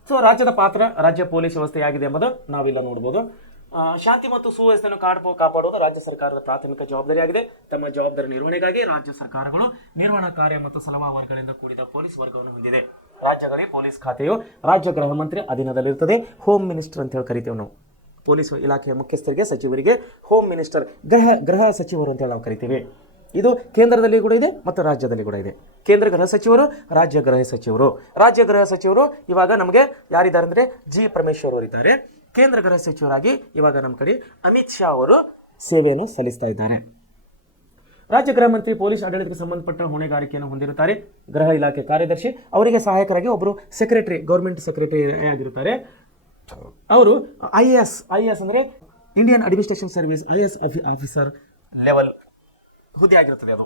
ಸೊ ರಾಜ್ಯದ ಪಾತ್ರ, ರಾಜ್ಯ ಪೊಲೀಸ್ ವ್ಯವಸ್ಥೆ ಆಗಿದೆ ಎಂಬುದು ನಾವಿಲ್ಲ ನೋಡ್ಬೋದು. ಶಾಂತಿ ಮತ್ತು ಸುವ್ಯವಸ್ಥೆಯನ್ನು ಕಾಪಾಡುವುದು ರಾಜ್ಯ ಸರ್ಕಾರದ ಪ್ರಾಥಮಿಕ ಜವಾಬ್ದಾರಿಯಾಗಿದೆ. ತಮ್ಮ ಜವಾಬ್ದಾರಿ ನಿರ್ವಹಣೆಗಾಗಿ ರಾಜ್ಯ ಸರ್ಕಾರಗಳು ನಿರ್ವಹಣಾ ಕಾರ್ಯ ಮತ್ತು ಸಲಹಾ ವರ್ಗಗಳಿಂದ ಕೂಡಿದ ಪೊಲೀಸ್ ವರ್ಗವನ್ನು ಹೊಂದಿದೆ. ರಾಜ್ಯಗಳಿಗೆ ಪೊಲೀಸ್ ಖಾತೆಯು ರಾಜ್ಯ ಗೃಹ ಮಂತ್ರಿ ಅಧೀನದಲ್ಲಿರುತ್ತದೆ. ಹೋಮ್ ಮಿನಿಸ್ಟರ್ ಅಂತ ಹೇಳಿ ಕರಿತೇವೆ ನಾವು. ಪೊಲೀಸ್ ಇಲಾಖೆಯ ಮುಖ್ಯಸ್ಥರಿಗೆ, ಸಚಿವರಿಗೆ ಹೋಮ್ ಮಿನಿಸ್ಟರ್, ಗೃಹ ಸಚಿವರು ಅಂತೇಳಿ ನಾವು ಕರಿತೀವಿ. ಇದು ಕೇಂದ್ರದಲ್ಲಿ ಕೂಡ ಇದೆ ಮತ್ತು ರಾಜ್ಯದಲ್ಲಿ ಕೂಡ ಇದೆ. ಕೇಂದ್ರ ಗೃಹ ಸಚಿವರು, ರಾಜ್ಯ ಗೃಹ ಸಚಿವರು ಇವಾಗ ನಮಗೆ ಯಾರಿದ್ದಾರೆ ಅಂದರೆ ಜಿ ಪರಮೇಶ್ವರ್ ಅವರು ಇದ್ದಾರೆ. ಕೇಂದ್ರ ಗೃಹ ಸಚಿವರಾಗಿ ಇವಾಗ ನಮ್ಮ ಕಡೆ ಅಮಿತ್ ಶಾ ಅವರು ಸೇವೆಯನ್ನು ಸಲ್ಲಿಸ್ತಾ ಇದ್ದಾರೆ. ರಾಜ್ಯ ಗೃಹ ಮಂತ್ರಿ ಪೊಲೀಸ್ ಆಡಳಿತಕ್ಕೆ ಸಂಬಂಧಪಟ್ಟ ಹೊಣೆಗಾರಿಕೆಯನ್ನು ಹೊಂದಿರುತ್ತಾರೆ. ಗೃಹ ಇಲಾಖೆ ಕಾರ್ಯದರ್ಶಿ, ಅವರಿಗೆ ಸಹಾಯಕರಾಗಿ ಒಬ್ಬರು ಗೌರ್ಮೆಂಟ್ ಸೆಕ್ರೆಟರಿ ಆಗಿರುತ್ತಾರೆ. ಅವರು IAS ಅಂದರೆ Indian administration service IAS officer level ಹುದ್ದೆ ಆಗಿರುತ್ತದೆ ಅದು.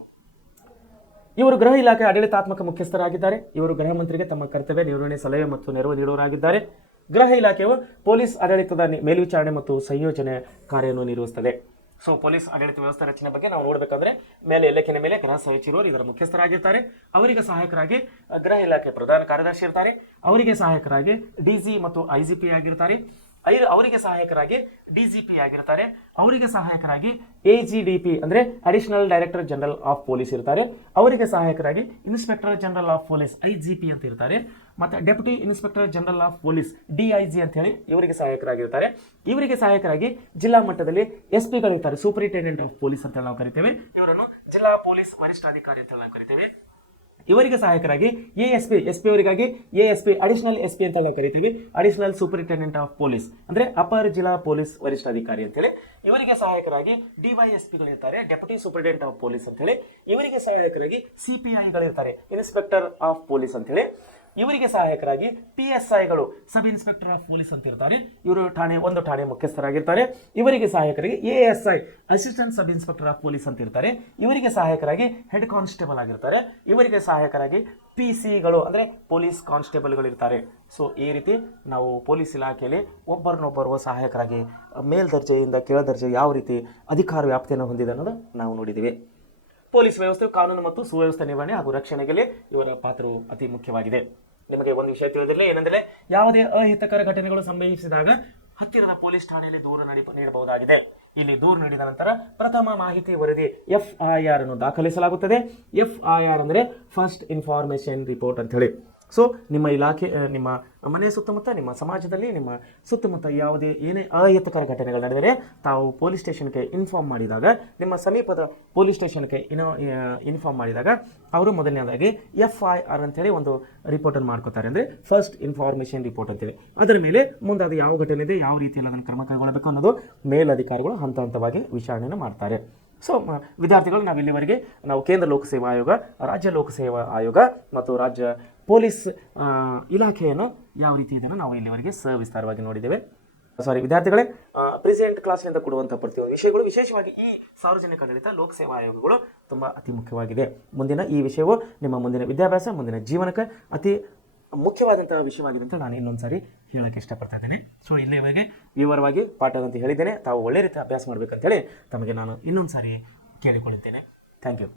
ಇವರು ಗೃಹ ಇಲಾಖೆ ಆಡಳಿತಾತ್ಮಕ ಮುಖ್ಯಸ್ಥರಾಗಿದ್ದಾರೆ. ಇವರು ಗೃಹ ಮಂತ್ರಿಗೆ ತಮ್ಮ ಕರ್ತವ್ಯ ನಿರ್ವಹಣೆ, ಸಲಹೆ ಮತ್ತು ನೆರವು ನೀಡುವವರಾಗಿದ್ದಾರೆ. ಗೃಹ ಇಲಾಖೆಯು ಪೊಲೀಸ್ ಆಡಳಿತದ ಮೇಲ್ವಿಚಾರಣೆ ಮತ್ತು ಸಂಯೋಜನೆ ಕಾರ್ಯವನ್ನು ನಿರ್ವಹಿಸುತ್ತದೆ. ಸೊ ಪೊಲೀಸ್ ಆಡಳಿತ ವ್ಯವಸ್ಥೆ ರಚನೆ ಬಗ್ಗೆ ನಾವು ನೋಡಬೇಕಾದ್ರೆ ಮೇಲೆಕ್ಕಿನ ಮೇಲೆ ಗೃಹ ಸಚಿವರು ಇದರ ಮುಖ್ಯಸ್ಥರಾಗಿರ್ತಾರೆ. ಅವರಿಗೆ ಸಹಾಯಕರಾಗಿ ಗೃಹ ಇಲಾಖೆ ಪ್ರಧಾನ ಕಾರ್ಯದರ್ಶಿ ಇರ್ತಾರೆ. ಅವರಿಗೆ ಸಹಾಯಕರಾಗಿ DG ಮತ್ತು IGP ಆಗಿರ್ತಾರೆ. ಅವರಿಗೆ ಸಹಾಯಕರಾಗಿ DGP ಆಗಿರ್ತಾರೆ. ಅವರಿಗೆ ಸಹಾಯಕರಾಗಿ AGDP ಅಂದರೆ additional director general of police ಇರ್ತಾರೆ. ಅವರಿಗೆ ಸಹಾಯಕರಾಗಿ inspector general of police IGP ಅಂತ ಇರ್ತಾರೆ. ಮತ್ತು deputy inspector general of police DIG ಅಂತ ಹೇಳಿ ಇವರಿಗೆ ಸಹಾಯಕರಾಗಿರ್ತಾರೆ. ಇವರಿಗೆ ಸಹಾಯಕರಾಗಿ ಜಿಲ್ಲಾ ಮಟ್ಟದಲ್ಲಿ SP ಗಳಿರ್ತಾರೆ, ಸೂಪರಿಂಟೆಂಡೆಂಟ್ ಆಫ್ ಪೊಲೀಸ್ ಅಂತ ನಾವು ಕರಿತೇವೆ. ಇವರನ್ನು ಜಿಲ್ಲಾ ಪೊಲೀಸ್ ವರಿಷ್ಠಾಧಿಕಾರಿ ಅಂತ ನಾವು ಕರಿತೇವೆ. ಇವರಿಗೆ ಸಹಾಯಕರಾಗಿ SP ಅವರಿಗಾಗಿ ASP ಅಡಿಷನಲ್ SP ಅಂತ ನಾವು ಕರಿತೀವಿ. ಅಡಿಷನಲ್ ಸೂಪರಿಂಟೆಂಡೆಂಟ್ ಆಫ್ ಪೊಲೀಸ್ ಅಂದರೆ ಅಪರ ಜಿಲ್ಲಾ ಪೊಲೀಸ್ ವರಿಷ್ಠಾಧಿಕಾರಿ ಅಂತೇಳಿ. ಇವರಿಗೆ ಸಹಾಯಕರಾಗಿ DYSPಗಳಿರ್ತಾರೆ, ಡೆಪ್ಯೂಟಿ ಸೂಪರಿಂಟೆಂಡೆಂಟ್ ಆಫ್ ಪೊಲೀಸ್ ಅಂತೇಳಿ. ಇವರಿಗೆ ಸಹಾಯಕರಾಗಿ CPIಗಳಿರ್ತಾರೆ, ಇನ್ಸ್ಪೆಕ್ಟರ್ ಆಫ್ ಪೊಲೀಸ್ ಅಂತೇಳಿ. ಇವರಿಗೆ ಸಹಾಯಕರಾಗಿ PSIಗಳು, ಸಬ್ ಇನ್ಸ್ಪೆಕ್ಟರ್ ಆಫ್ ಪೊಲೀಸ್ ಅಂತ ಇರ್ತಾರೆ. ಇವರು ಒಂದು ಠಾಣೆ ಮುಖ್ಯಸ್ಥರಾಗಿರ್ತಾರೆ. ಇವರಿಗೆ ಸಹಾಯಕರಾಗಿ ASI assistant sub inspector of police ಅಂತ ಇರ್ತಾರೆ. ಇವರಿಗೆ ಸಹಾಯಕರಾಗಿ ಹೆಡ್ ಕಾನ್ಸ್ಟೇಬಲ್ ಆಗಿರ್ತಾರೆ. ಇವರಿಗೆ ಸಹಾಯಕರಾಗಿ PC ಅಂದರೆ ಪೊಲೀಸ್ ಕಾನ್ಸ್ಟೇಬಲ್ಗಳಿರ್ತಾರೆ. ಸೊ ಈ ರೀತಿ ನಾವು ಪೊಲೀಸ್ ಇಲಾಖೆಯಲ್ಲಿ ಒಬ್ಬರನ್ನೊಬ್ಬರು ಸಹಾಯಕರಾಗಿ ಮೇಲ್ದರ್ಜೆಯಿಂದ ಕೆಳದರ್ಜೆ ಯಾವ ರೀತಿ ಅಧಿಕಾರ ವ್ಯಾಪ್ತಿಯನ್ನು ಹೊಂದಿದೆ ಅನ್ನೋದು ನಾವು ನೋಡಿದ್ದೀವಿ. ಪೊಲೀಸ್ ವ್ಯವಸ್ಥೆ ಕಾನೂನು ಮತ್ತು ಸುವ್ಯವಸ್ಥೆ ನಿರ್ವಹಣೆ ಹಾಗೂ ರಕ್ಷಣೆಗೆ ಇವರ ಪಾತ್ರವು ಅತಿ ಮುಖ್ಯವಾಗಿದೆ. ನಿಮಗೆ ಒಂದು ವಿಷಯ ತಿಳಿದಿರಲಿ, ಏನಂದರೆ ಯಾವುದೇ ಅಹಿತಕರ ಘಟನೆಗಳು ಸಂಭವಿಸಿದಾಗ ಹತ್ತಿರದ ಪೊಲೀಸ್ ಠಾಣೆಯಲ್ಲಿ ದೂರು ನೀಡಬಹುದಾಗಿದೆ. ಇಲ್ಲಿ ದೂರು ನೀಡಿದ ನಂತರ ಪ್ರಥಮ ಮಾಹಿತಿ ವರದಿ FIR ಅನ್ನು ದಾಖಲಿಸಲಾಗುತ್ತದೆ. FIR ಅಂದರೆ ಫಸ್ಟ್ ಇನ್ಫಾರ್ಮೇಷನ್ ರಿಪೋರ್ಟ್ ಅಂತ ಹೇಳಿ. ಸೊ ನಿಮ್ಮ ಇಲಾಖೆ, ನಿಮ್ಮ ಮನೆಯ ಸುತ್ತಮುತ್ತ, ನಿಮ್ಮ ಸಮಾಜದಲ್ಲಿ, ನಿಮ್ಮ ಸುತ್ತಮುತ್ತ ಏನೇ ಅಹಿತಕರ ಘಟನೆಗಳು ನಡೆದರೆ ತಾವು ಪೊಲೀಸ್ ಸ್ಟೇಷನ್ಗೆ ಇನ್ಫಾರ್ಮ್ ಮಾಡಿದಾಗ, ನಿಮ್ಮ ಸಮೀಪದ ಪೊಲೀಸ್ ಸ್ಟೇಷನ್ಗೆ ಇನ್ಫಾರ್ಮ್ ಮಾಡಿದಾಗ ಅವರು ಮೊದಲನೇದಾಗಿ FIR ಅಂತೇಳಿ ಒಂದು ರಿಪೋರ್ಟನ್ನು ಮಾಡ್ಕೋತಾರೆ. ಅಂದರೆ ಫಸ್ಟ್ ಇನ್ಫಾರ್ಮೇಷನ್ ರಿಪೋರ್ಟ್ ಅಂತೇಳಿ. ಅದರ ಮೇಲೆ ಮುಂದೆ ಅದು ಯಾವ ಘಟನೆ ಇದೆ, ಯಾವ ರೀತಿಯಲ್ಲಿ ಅದನ್ನು ಕ್ರಮ ಕೈಗೊಳ್ಳಬೇಕು ಅನ್ನೋದು ಮೇಲಧಿಕಾರಿಗಳು ಹಂತ ಹಂತವಾಗಿ ವಿಚಾರಣೆಯನ್ನು ಮಾಡ್ತಾರೆ. ಸೊ ವಿದ್ಯಾರ್ಥಿಗಳು, ನಾವು ಕೇಂದ್ರ ಲೋಕಸೇವಾ ಆಯೋಗ, ರಾಜ್ಯ ಲೋಕಸೇವಾ ಆಯೋಗ ಮತ್ತು ರಾಜ್ಯ ಪೊಲೀಸ್ ಇಲಾಖೆಯನ್ನು ಯಾವ ರೀತಿ ಇದನ್ನು ನಾವು ಇಲ್ಲಿವರೆಗೆ ಸವಿಸ್ತಾರವಾಗಿ ನೋಡಿದ್ದೇವೆ. ವಿದ್ಯಾರ್ಥಿಗಳೇ, ಪ್ರೆಸೆಂಟ್ ಕ್ಲಾಸ್ನಿಂದ ಕೊಡುವಂಥ ಪ್ರತಿಯೊಂದು ವಿಷಯಗಳು, ವಿಶೇಷವಾಗಿ ಈ ಸಾರ್ವಜನಿಕ ಆಡಳಿತ ಲೋಕಸೇವಾ ಆಯೋಗಗಳು ತುಂಬ ಅತಿ ಮುಖ್ಯವಾಗಿದೆ. ಈ ವಿಷಯವು ನಿಮ್ಮ ಮುಂದಿನ ವಿದ್ಯಾಭ್ಯಾಸ, ಮುಂದಿನ ಜೀವನಕ್ಕೆ ಅತಿ ಮುಖ್ಯವಾದಂತಹ ವಿಷಯವಾಗಿದೆ ಅಂತ ನಾನು ಇನ್ನೊಂದು ಸಾರಿ ಹೇಳೋಕ್ಕೆ ಇಷ್ಟಪಡ್ತಾ ಇದ್ದೇನೆ. ಸೊ ಇಲ್ಲಿವರೆಗೆ ವಿವರವಾಗಿ ಪಾಠದಂತ ಹೇಳಿದ್ದೇನೆ. ತಾವು ಒಳ್ಳೆ ರೀತಿ ಅಭ್ಯಾಸ ಮಾಡಬೇಕಂತೇಳಿ ತಮಗೆ ನಾನು ಇನ್ನೊಂದು ಸಾರಿ ಕೇಳಿಕೊಳ್ಳುತ್ತೇನೆ. Thank you.